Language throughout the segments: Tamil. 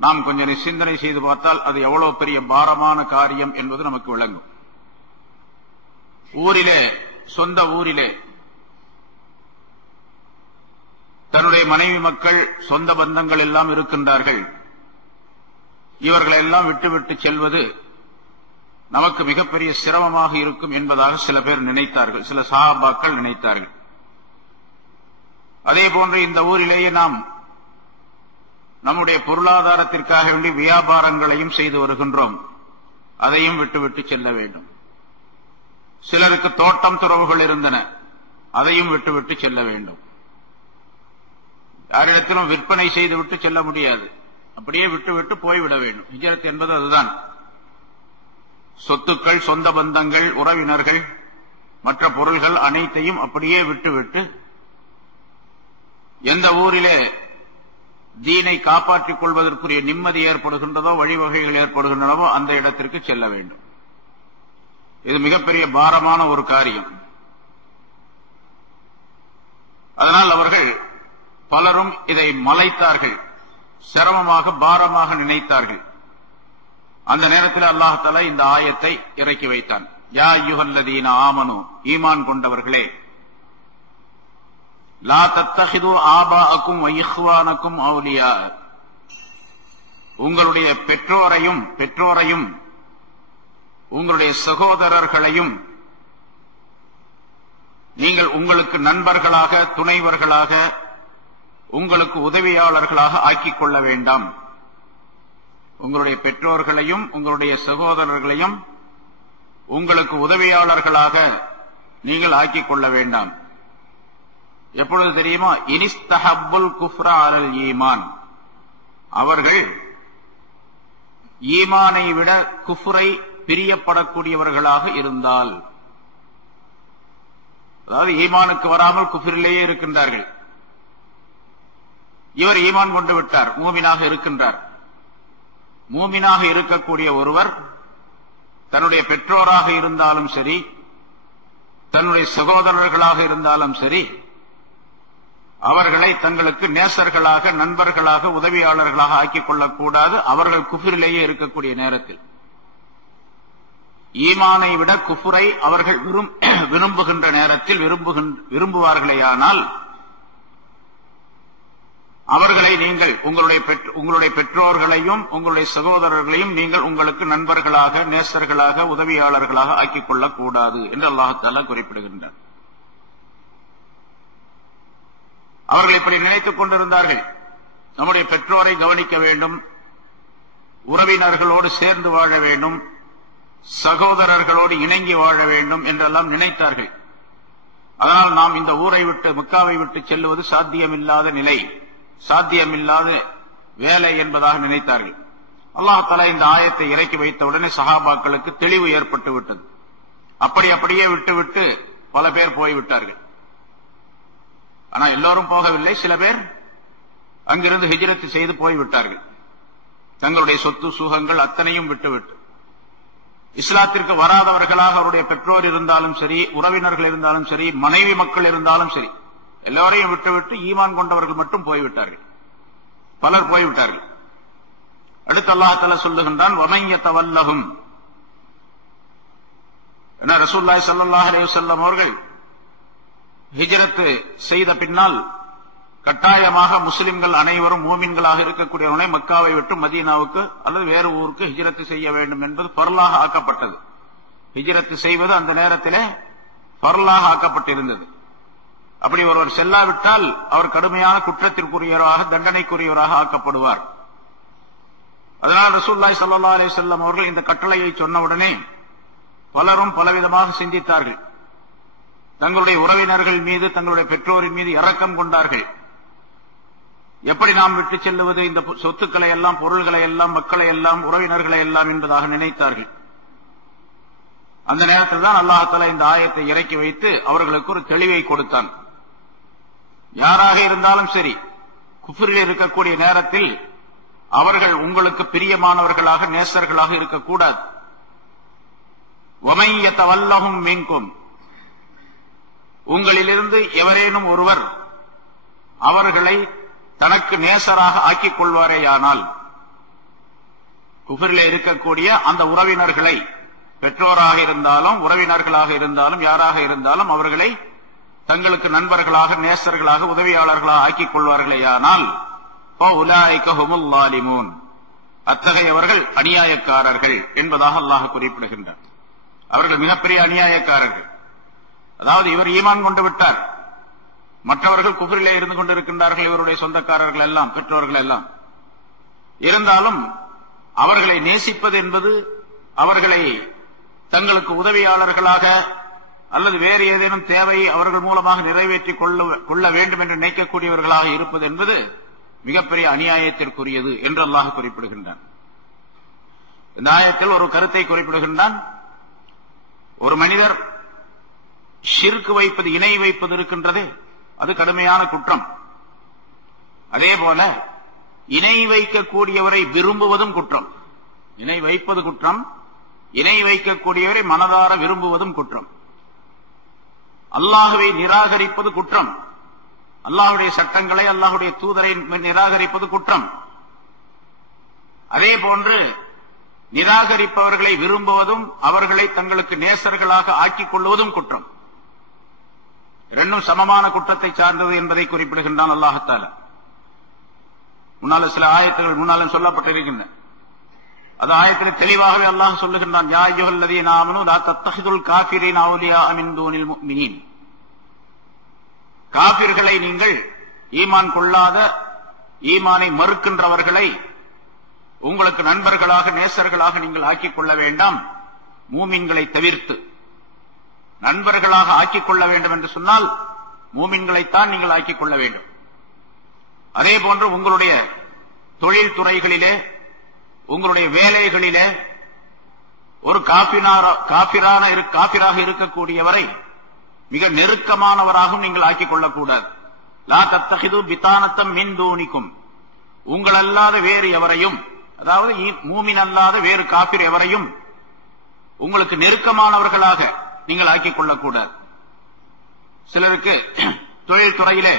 நாம் கொஞ்சம் சிந்தனை செய்து பார்த்தால் அது எவ்வளவு பெரிய பாரமான காரியம் என்பது நமக்கு விளங்கும். ஊரிலே, சொந்த ஊரிலே தன்னுடைய மனைவி மக்கள், சொந்த பந்தங்கள் எல்லாம் இருக்கின்றார்கள். இவர்களெல்லாம் விட்டுவிட்டு செல்வது நமக்கு மிகப்பெரிய சிரமமாக இருக்கும் என்பதாக சில பேர் நினைத்தார்கள், சில சஹாபாக்கள் நினைத்தார்கள். அதே போன்று இந்த ஊரிலேயே நாம் நம்முடைய பொருளாதாரத்திற்காக வேண்டி வியாபாரங்களையும் செய்து வருகின்றோம். அதையும் விட்டுவிட்டு செல்ல வேண்டும். சிலருக்கு தோட்டம் துறவுகள் இருந்தன, அதையும் விட்டுவிட்டு செல்ல வேண்டும். யாரிடத்திலும் விற்பனை செய்துவிட்டு செல்ல முடியாது, அப்படியே விட்டுவிட்டு போய்விட வேண்டும். ஹிஜ்ரத் என்பது அதுதான். சொத்துக்கள், சொந்த பந்தங்கள், உறவினர்கள், மற்ற பொருள்கள் அனைத்தையும் அப்படியே விட்டுவிட்டு எந்த ஊரிலே தீனை காப்பாற்றிக் கொள்வதற்குரிய நிம்மதி ஏற்படுகின்றதோ, வழிவகைகள் ஏற்படுகின்றனவோ அந்த இடத்திற்கு செல்ல வேண்டும். இது மிகப்பெரிய பாரமான ஒரு காரியம். அதனால் அவர்கள் பலரும் இதை மலைத்தார்கள், சிரமமாக பாரமாக நினைத்தார்கள். அந்த நேரத்தில் அல்லாஹ் தஆலா இந்த ஆயத்தை இறக்கி வைத்தான். யா அய்யுஹல்லதீன ஆமனு, ஈமான் கொண்டவர்களே, லா தத்தஹிது ஆபாஅக்கும் வ இஹ்வானக்கும் அவுலியா, உங்களுடைய பெற்றோரையும் உங்களுடைய சகோதரர்களையும் நீங்கள் உங்களுக்கு நண்பர்களாக, துணைவர்களாக, உங்களுக்கு உதவியாளர்களாக ஆக்கிக் கொள்ள வேண்டாம். உங்களுடைய பெற்றோர்களையும் உங்களுடைய சகோதரர்களையும் உங்களுக்கு உதவியாளர்களாக நீங்கள் ஆக்கிக் கொள்ள வேண்டாம். எப்பொழுது தெரியுமா? இனிஸ்தஹப்புல் குஃப்ர அலல் ஈமான், அவர்கள் ஈமானை விட குஃப்ரை பிரியப்படக்கூடியவர்களாக இருந்தால், அதாவது ஈமானுக்கு வராமல் குஃப்ரிலேயே இருக்கின்றார்கள். இவர் ஈமான் கொண்டு விட்டார், மூமினாக இருக்கின்றார். மூமினாக இருக்கக்கூடிய ஒருவர் தன்னுடைய பெற்றோராக இருந்தாலும் சரி, தன்னுடைய சகோதரர்களாக இருந்தாலும் சரி, அவர்களை தங்களுக்கு நேசர்களாக, நண்பர்களாக, உதவியாளர்களாக ஆக்கிக் கொள்ளக்கூடாது. அவர்கள் குஃப்ரிலேயே இருக்கக்கூடிய நேரத்தில் ஈமானை விட குஃப்ரை அவர்கள் விரும்புகின்ற நேரத்தில் விரும்புவார்களேயானால் அவர்களை நீங்கள் உங்களுடைய பெற்றோர்களையும் உங்களுடைய சகோதரர்களையும் நீங்கள் உங்களுக்கு நண்பர்களாக, நேசர்களாக, உதவியாளர்களாக ஆக்கிக் கொள்ளக்கூடாது என்று அல்லாஹ் தஆலா குறிப்பிடுகின்றார். அவர்கள் இப்படி நினைத்துக் கொண்டிருந்தார்கள். நம்முடைய பெற்றோரை கவனிக்க வேண்டும், உறவினர்களோடு சேர்ந்து வாழ வேண்டும், சகோதரர்களோடு இணங்கி வாழ வேண்டும் என்றெல்லாம் நினைத்தார்கள். அதனால் நாம் இந்த ஊரை விட்டு, மக்காவை விட்டு செல்லுவது சாத்தியமில்லாத நிலை, சாத்தியமில்லாத வேலை என்பதாக நினைத்தார்கள். அல்லாஹ் தஆலா இந்த ஆயத்தை இறக்கி வைத்த உடனே சஹாபாக்களுக்கு தெளிவு ஏற்பட்டு விட்டது. அப்படியே விட்டுவிட்டு பல பேர் போய்விட்டார்கள். ஆனா எல்லோரும் போகவில்லை, சில பேர் அங்கிருந்து ஹிஜ்ரத் செய்து போய்விட்டார்கள். தங்களுடைய சொத்து சுகங்கள் அத்தனையும் விட்டுவிட்டு, இஸ்லாத்திற்கு வராதவர்களாக அவருடைய பெற்றோர் இருந்தாலும் சரி, உறவினர்கள் இருந்தாலும் சரி, மனைவி மக்கள் இருந்தாலும் சரி, எல்லோரையும் விட்டுவிட்டு ஈமான் கொண்டவர்கள் மட்டும் போய்விட்டார்கள். பலர் போய்விட்டார்கள். அடுத்து அல்லாஹ் தஆலா சொல்லுகின்றான், வமன் யதவல்லஹும், என ரசூலுல்லாஹி ஸல்லல்லாஹு அலைஹி வஸல்லம் அவர்கள் ஹிஜ்ரத் செய்த பின்னால் கட்டாயமாக முஸ்லிம்கள் அனைவரும் மூமின்களாக இருக்கக்கூடியவனை மக்காவை விட்டு மதீனாவுக்கு அல்லது வேறு ஊருக்கு ஹிஜ்ரத் செய்ய வேண்டும் என்பது ஃபர்லாக ஆக்கப்பட்டது. ஹிஜ்ரத் செய்வது அந்த நேரத்திலே ஃபர்லாக ஆக்கப்பட்டிருந்தது. அப்படி ஒருவர் செல்லாவிட்டால் அவர் கடுமையான குற்றத்திற்குரியவராக, தண்டனைக்குரியவராக ஆக்கப்படுவார். அதனால் ரசூலுல்லாஹி ஸல்லல்லாஹு அலைஹி வஸல்லம் அவர்கள் இந்த கட்டளையை சொன்னவுடனே பலரும் பலவிதமாக சிந்தித்தார்கள். தங்களுடைய உறவினர்கள் மீது, தங்களுடைய பெற்றோரின் மீது இரக்கம் கொண்டார்கள். எப்படி நாம் விட்டு செல்லுவது, இந்த சொத்துக்களை எல்லாம், பொருள்களை எல்லாம், மக்களை எல்லாம், உறவினர்களை எல்லாம் என்பதாக நினைத்தார்கள். அந்த நேரத்தில் தான் அல்லாஹ் தஆலா இந்த ஆயத்தை இறக்கி வைத்து அவர்களுக்கு ஒரு தெளிவை கொடுத்தான். யாராக இருந்தாலும் சரி, குஃப்ரில் இருக்கக்கூடிய நேரத்தில் அவர்கள் உங்களுக்கு பிரியமானவர்களாக, நேசர்களாக இருக்கக்கூடாது. வமன் யதவல்லஹும் மின்கும், உங்களிலிருந்து எவரேனும் ஒருவர் அவர்களை தனக்கு நேசராக ஆக்கிக் கொள்வாரேயானால், குஃப்ரிலே இருக்கக்கூடிய அந்த உறவினர்களை, பெற்றோராக இருந்தாலும் உறவினர்களாக இருந்தாலும் யாராக இருந்தாலும் அவர்களை தங்களுக்கு நண்பர்களாக, நேசர்களாக, உதவியாளர்களாக ஆக்கிக் கொள்வார்களேயானால் அத்தகையவர்கள் அநியாயக்காரர்கள் என்பதாக அல்லாஹ் குறிப்பிடுகின்றார். அவர்கள் மிகப்பெரிய அநியாயக்காரர்கள். அதாவது இவர் ஈமான் கொண்டு விட்டார், மற்றவர்கள் குஃப்ரிலே இருந்து கொண்டிருக்கின்றார்கள், இவருடைய சொந்தக்காரர்கள் எல்லாம், பெற்றோர்கள் எல்லாம். இருந்தாலும் அவர்களை நேசிப்பது என்பது அவர்களை தங்களுக்கு உதவியாளர்களாக அல்லது வேறு ஏதேனும் தேவை அவர்கள் மூலமாக நிறைவேற்றிக் கொள்ள வேண்டும் என்று நினைக்கக்கூடியவர்களாக இருப்பது என்பது மிகப்பெரிய அநியாயத்திற்குரியது என்று அல்லாஹ் குறிப்பிடுகின்றான். இந்த ஆயத்தில் ஒரு கருத்தை குறிப்பிடுகின்றான். ஒரு மனிதர் ஷிர்க் வைப்பது, இணை வைப்பது இருக்கின்றது, அது கடுமையான குற்றம். அதேபோல இணை வைக்கக்கூடியவரை விரும்புவதும் குற்றம். இணை வைப்பது குற்றம், இணை வைக்கக்கூடியவரை மனதார விரும்புவதும் குற்றம். அல்லாஹ்வை நிராகரிப்பது குற்றம், அல்லாஹ்வுடைய சட்டங்களை, அல்லாஹ்வுடைய தூதரை நிராகரிப்பது குற்றம். அதே போன்று நிராகரிப்பவர்களை விரும்புவதும் அவர்களை தங்களுக்கு நேசர்களாக ஆக்கிக் கொள்வதும் குற்றம். இரண்டும் சமமான குற்றத்தை சார்ந்தது என்பதை குறிப்பிடுகின்றான் அல்லாஹ் தஆலா. முன்னால சில ஆயத்துகள் முன்னாலும் சொல்லப்பட்டிருக்கின்றன. அது ஆயத்தில் தெளிவாகவே அல்லாஹ் சொல்லுகின்றான், யா அய்யுஹல்லதீன ஆமனூ லா தத்தஹிதுல் காஃபிரீன அவுலியா மின் தூனில் முஃமினீன். காபிர்களை நீங்கள், ஈமான் கொள்ளாத, ஈமானை மறுக்கின்றவர்களை உங்களுக்கு நண்பர்களாக, நேசர்களாக நீங்கள் ஆக்கிக் கொள்ள வேண்டாம், மூமின்களை தவிர்த்து. நண்பர்களாக ஆக்கிக் கொள்ள வேண்டும் என்று சொன்னால் மூமின்களைத்தான் நீங்கள் ஆக்கிக் கொள்ள வேண்டும். அதே போன்று உங்களுடைய தொழில் துறைகளிலே, உங்களுடைய வேலைகளிலே ஒரு காபிராக இருக்கக்கூடியவரை மிக நெருக்கமானவராகவும் நீங்கள் ஆக்கிக் கொள்ளக்கூடாது. லா தத்தஹிது பிதானத்தம் மின் தூனிக்கும், உங்கள் அல்லாத வேறு எவரையும், அதாவது மூமின் அல்லாத வேறு காபிர் எவரையும் உங்களுக்கு நெருக்கமானவர்களாக நீங்கள் ஆக்கிக் கொள்ளக்கூடாது. சிலருக்கு தொழில் துறையிலே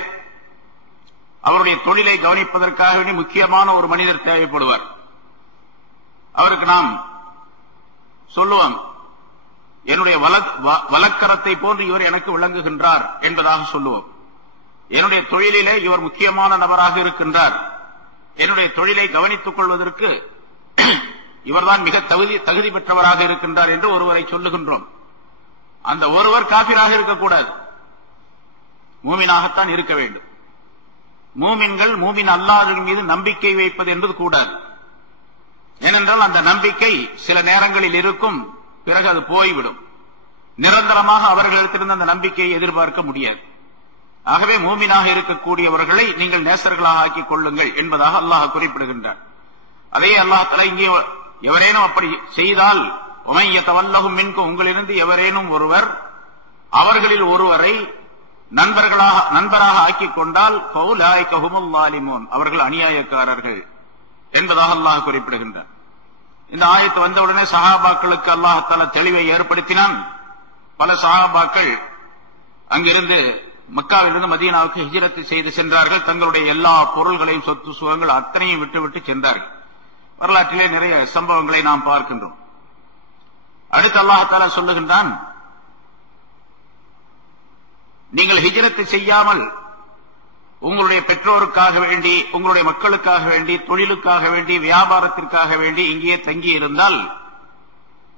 அவருடைய தொழிலை கவனிப்பதற்காக முக்கியமான ஒரு மனிதர் தேவைப்படுவார். அவருக்கு நாம் சொல்லுவோம், என்னுடைய வலக்கரத்தை போன்று இவர் எனக்கு விளங்குகின்றார் என்பதாக சொல்லுவோம். என்னுடைய தொழிலிலே இவர் முக்கியமான நபராக இருக்கின்றார், என்னுடைய தொழிலை கவனித்துக் கொள்வதற்கு இவர்தான் மிக தகுதி பெற்றவராக இருக்கின்றார் என்று ஒருவரை சொல்லுகின்றோம். அந்த ஒருவர் காபிராக இருக்கக்கூடாது, மூமினாகத்தான் இருக்க வேண்டும். மூமின்கள் மூமின் அல்லாதவர்கள் மீது நம்பிக்கை வைப்பது என்பது கூடாது. ஏனென்றால் அந்த நம்பிக்கை சில நேரங்களில் இருக்கும், பிறகு அது போய்விடும். நிரந்தரமாக அவர்களிடத்திலிருந்து அந்த நம்பிக்கையை எதிர்பார்க்க முடியாது. ஆகவே மூமினாக இருக்கக்கூடியவர்களை நீங்கள் நேசர்களாக ஆக்கிக் கொள்ளுங்கள் என்பதாக அல்லாஹ் குறிப்பிடுகின்றார். அதே அல்லாஹ் தஆலா இங்கே எவரேனும் அப்படி செய்தால், வமன் யதவல்லஹும் மின்கும், உங்களிலிருந்து எவரேனும் ஒருவர் அவர்களில் ஒருவரை நண்பராக ஆக்கிக் கொண்டால் ஃபௌலாயிக ஹுமுல் ஸாலிமூன், அவர்கள் அநியாயக்காரர்கள் என்பதாக அல்லாஹ் குறிப்பிடுகின்றார். இந்த ஆயத்து வந்தவுடனே சஹாபாக்களுக்கு அல்லாஹ் தஆலா தெளிவை ஏற்படுத்தினான். பல சஹாபாக்கள் அங்கிருந்து மக்காவிலிருந்து மதீனாவுக்கு ஹிஜ்ரத் செய்து சென்றார்கள். தங்களுடைய எல்லா பொருள்களையும், சொத்து சுகங்கள் அத்தனையும் விட்டுவிட்டு சென்றார்கள். வரலாற்றிலே நிறைய சம்பவங்களை நாம் பார்க்கின்றோம். அடுத்து அல்லாஹ் தஆலா சொல்லுகின்றான், நீங்கள் ஹிஜ்ரத் செய்யாமல் உங்களுடைய பெற்றோருக்காக வேண்டி, உங்களுடைய மக்களுக்காக வேண்டி, தொழிலுக்காக வேண்டி, வியாபாரத்திற்காக வேண்டி இங்கேயே தங்கி இருந்தால்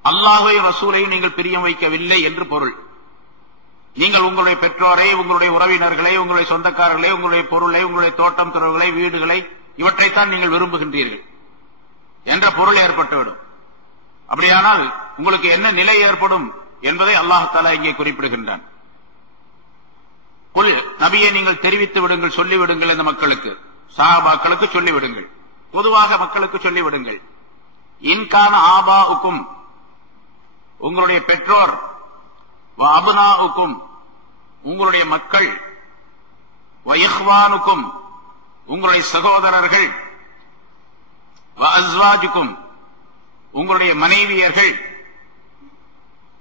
அல்லாஹ்வையும் ரசூலையும் நீங்கள் பிரியம் வைக்கவில்லை என்று பொருள். நீங்கள் உங்களுடைய பெற்றோரை, உங்களுடைய உறவினர்களை, உங்களுடைய சொந்தக்காரர்களை, உங்களுடைய பொருளை, உங்களுடைய தோட்டம் துறவுகளை, வீடுகளை, இவற்றைத்தான் நீங்கள் விரும்புகின்றீர்கள் என்ற பொருள் ஏற்பட்டுவிடும். அப்படியானால் உங்களுக்கு என்ன நிலை ஏற்படும் என்பதை அல்லாஹ் தஆலா இங்கே குறிப்பிடுகின்றான். நபியை நீங்கள் தெரிவித்து விடுங்கள், சொல்லிவிடுங்கள் இந்த மக்களுக்கு, சஹாபாக்களுக்கு சொல்லிவிடுங்கள், பொதுவாக மக்களுக்கு சொல்லிவிடுங்கள். இன்கான ஆபாஉக்கும், உங்களுடைய பெற்றோர், வ அப்னாஉக்கும், உங்களுடைய மக்கள், வ இஹ்வானுக்கும், உங்களுடைய சகோதரர்கள், வ அஸ்வாஜுக்கும், உங்களுடைய மனைவியர்கள்,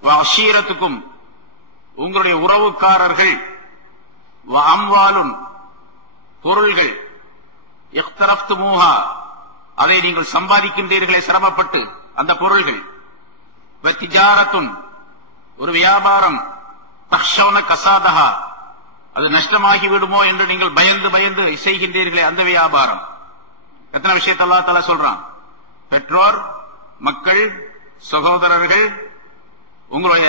வ அஷீரத்துக்கும், உங்களுடைய உறவுக்காரர்கள், அம்வாலும், பொருள்கள், இக்தரஃப்துமூஹா, அதை நீங்கள் சம்பாதிக்கின்றீர்களே சிரமப்பட்டு அந்த பொருள்கள். திஜாரத்துன் ஒரு வியாபாரம், தக்ஷௌன கசாதஹா அது நஷ்டமாகி விடுமோ என்று நீங்கள் பயந்து பயந்து செய்கின்றீர்களே அந்த வியாபாரம். எத்தனை விஷயத்தை அல்லாஹ் தஆலா சொல்றான். பெற்றோர், மக்கள், சகோதரர்கள், உங்களுடைய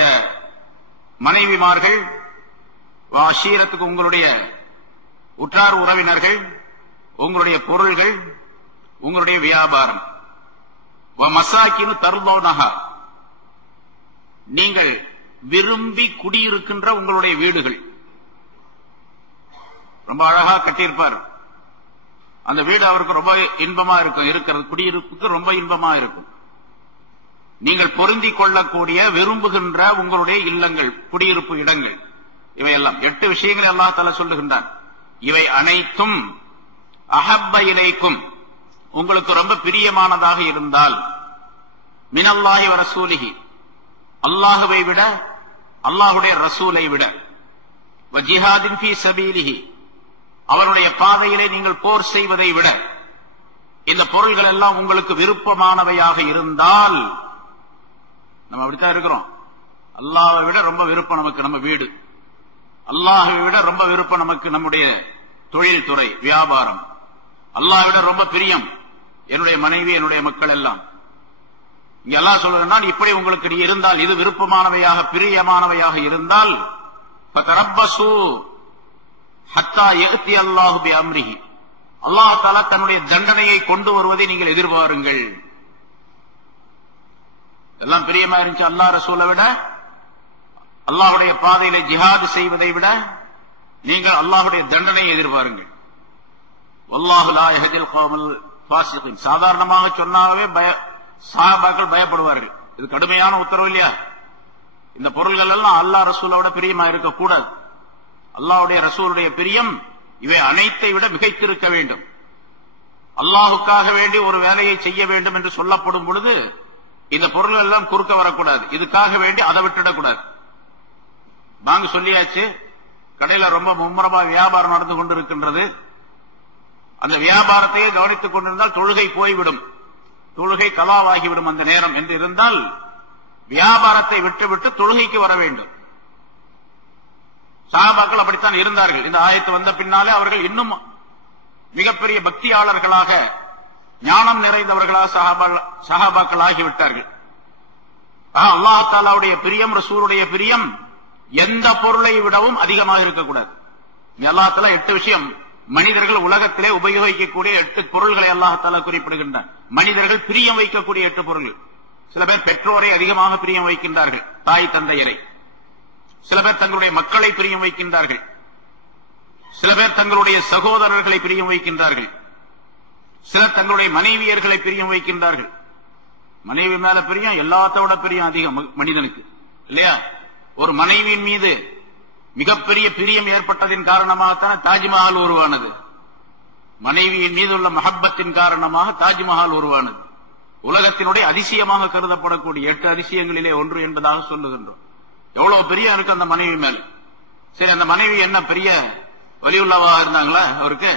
மனைவிமார்கள், வாஷீரத்துக்கு உங்களுடைய உற்றார் உறவினர்கள், உங்களுடைய பொருள்கள், உங்களுடைய வியாபாரம். மசாக்கினு தர்லௌனஹா நீங்கள் விரும்பி குடியிருக்கின்ற உங்களுடைய வீடுகள். ரொம்ப அழகா கட்டியிருப்பார். அந்த வீடு அவருக்கு ரொம்ப இன்பமா இருக்கும், இருக்கிறது குடியிருப்புக்கு ரொம்ப இன்பமா இருக்கும். நீங்கள் பொருந்திக் கொள்ளக்கூடிய விரும்புகின்ற உங்களுடைய இல்லங்கள், குடியிருப்பு இடங்கள், இவையெல்லாம் 8 விஷயங்களை அல்லாஹ் தஆலா சொல்லுகின்றான். இவை அனைத்தும் அஹப்ப இலைக்கும் உங்களுக்கு ரொம்ப பிரியமானதாக இருந்தால், மினல்லாஹி வ ரசூலிஹி அல்லாஹ்வை விட, அல்லாஹ்வுடைய ரசூலை விட, வ ஜிஹாதின் ஃபீ சபீலிஹி அவருடைய பாதையிலே நீங்கள் போர் செய்வதை விட, இந்த பொருள்கள் எல்லாம் உங்களுக்கு விருப்பமானவையாக இருந்தால், நம்ம அப்படித்தான் இருக்கிறோம். அல்லாஹ்வை விட ரொம்ப விருப்பம் நமக்கு நம்ம வீடு, அல்லாஹ்வை விட ரொம்ப விருப்பம் நமக்கு நம்முடைய தொழில் துறை, வியாபாரம். அல்லாஹ்வை விட ரொம்ப பிரியம் என்னுடைய மனைவி, என்னுடைய மக்கள் எல்லாம். இங்க அல்லாஹ் சொல்றான், இப்படி உங்களுக்கு இருந்தால், இது விருப்பமானவையாக பிரியமானவையாக இருந்தால், ஃபதரப்பசு ஹத்தா யக்தி அல்லாஹு பி அம்ரிஹி அல்லாஹ் தஆலா தன்னுடைய தண்டனையை கொண்டு வருவதை நீங்கள் எதிர்பாருங்கள். எல்லாம் பிரியமா இருந்துச்சு அல்லாஹ் ரசூலை விட, அல்லாஹ்வுடைய பாதையிலே ஜிஹாது செய்வதை விட நீங்கள் அல்லாஹ்வுடைய தண்டனையை எதிர்பாருங்கள். வல்லாஹு லா யஹ்தில் கௌமல் ஃபாஸிகின் சாதாரணமாக சொன்னாவே சஹாபாக்கள் பயப்படுவார்கள். இது கடுமையான உத்தரவு இல்லையா? இந்த பொருள்கள் எல்லாம் அல்லாஹ் ரசூலோட பிரியமா இருக்கக்கூடாது. அல்லாஹ்வுடைய ரசூலுடைய பிரியம் இவை அனைத்தை விட மிகைத்திருக்க வேண்டும். அல்லாஹுக்காக வேண்டி ஒரு வேலையை செய்ய வேண்டும் என்று சொல்லப்படும் பொழுது இந்த பொருள்கள் எல்லாம் குறுக்க வரக்கூடாது. இதுக்காக வேண்டி அதை விட்டுடக்கூடாது. வாங்க சொல்லியாச்சு, கடையில ரொம்ப மும்முரமா வியாபாரம் நடந்து கொண்டிருக்கின்றது. அந்த வியாபாரத்தையே கவனித்துக் கொண்டிருந்தால் தொழுகை போய்விடும், தொழுகை கலாவாகிவிடும் அந்த நேரம் என்று இருந்தால் வியாபாரத்தை விட்டுவிட்டு தொழுகைக்கு வர வேண்டும். சஹாபாக்கள் அப்படித்தான் இருந்தார்கள். இந்த ஆயத்து வந்த பின்னாலே அவர்கள் இன்னும் மிகப்பெரிய பக்தியாளர்களாக, ஞானம் நிறைந்தவர்களாக சஹாபாக்கள் ஆகிவிட்டார்கள். அல்லாஹ் தஆலாவுடைய பிரியம், ரசூலுடைய பிரியம் எந்த பொருளை விடவும் அதிகமாக இருக்கக்கூடாது. அல்லாஹ் தஆலா 8 விஷயம், மனிதர்கள் உலகத்திலே உபயோகிக்கக்கூடிய 8 பொருள்களை அல்லாஹ் தஆலா குறிப்பிடுகின்றார். மனிதர்கள் பிரியம் வைக்கக்கூடிய 8 பொருள்கள். சில பேர் பெற்றோரை அதிகமாக பிரியம் வைக்கின்றார்கள், தாய் தந்தையரை. சில பேர் தங்களுடைய மக்களை பிரியம் வைக்கின்றார்கள். சில பேர் தங்களுடைய சகோதரர்களை பிரியம் வைக்கின்றார்கள். சிலர் தங்களுடைய மனைவியர்களை பிரியம் வைக்கின்றார்கள். மனைவி மேல பிரியம் எல்லாத்தோட பிரியம் அதிகம் மனிதனுக்கு இல்லையா? ஒரு மனைவியின் மீது மிகப்பெரிய பிரியம் ஏற்பட்டதின் காரணமாகத்தான் தாஜ்மஹால் உருவானது. மனைவியின் மீது உள்ள மஹப்பத்தின் காரணமாக தாஜ்மஹால் உருவானது. உலகத்தினுடைய அதிசயமாக கருதப்படக்கூடிய 8 அதிசயங்களிலே ஒன்று என்பதாக சொல்லுகின்றோம். எவ்வளவு பிரியம் இருக்கு அந்த மனைவி மேல. சரி, அந்த மனைவி என்ன பெரிய வலியுள்ளவா இருந்தாங்களா அவருக்கு?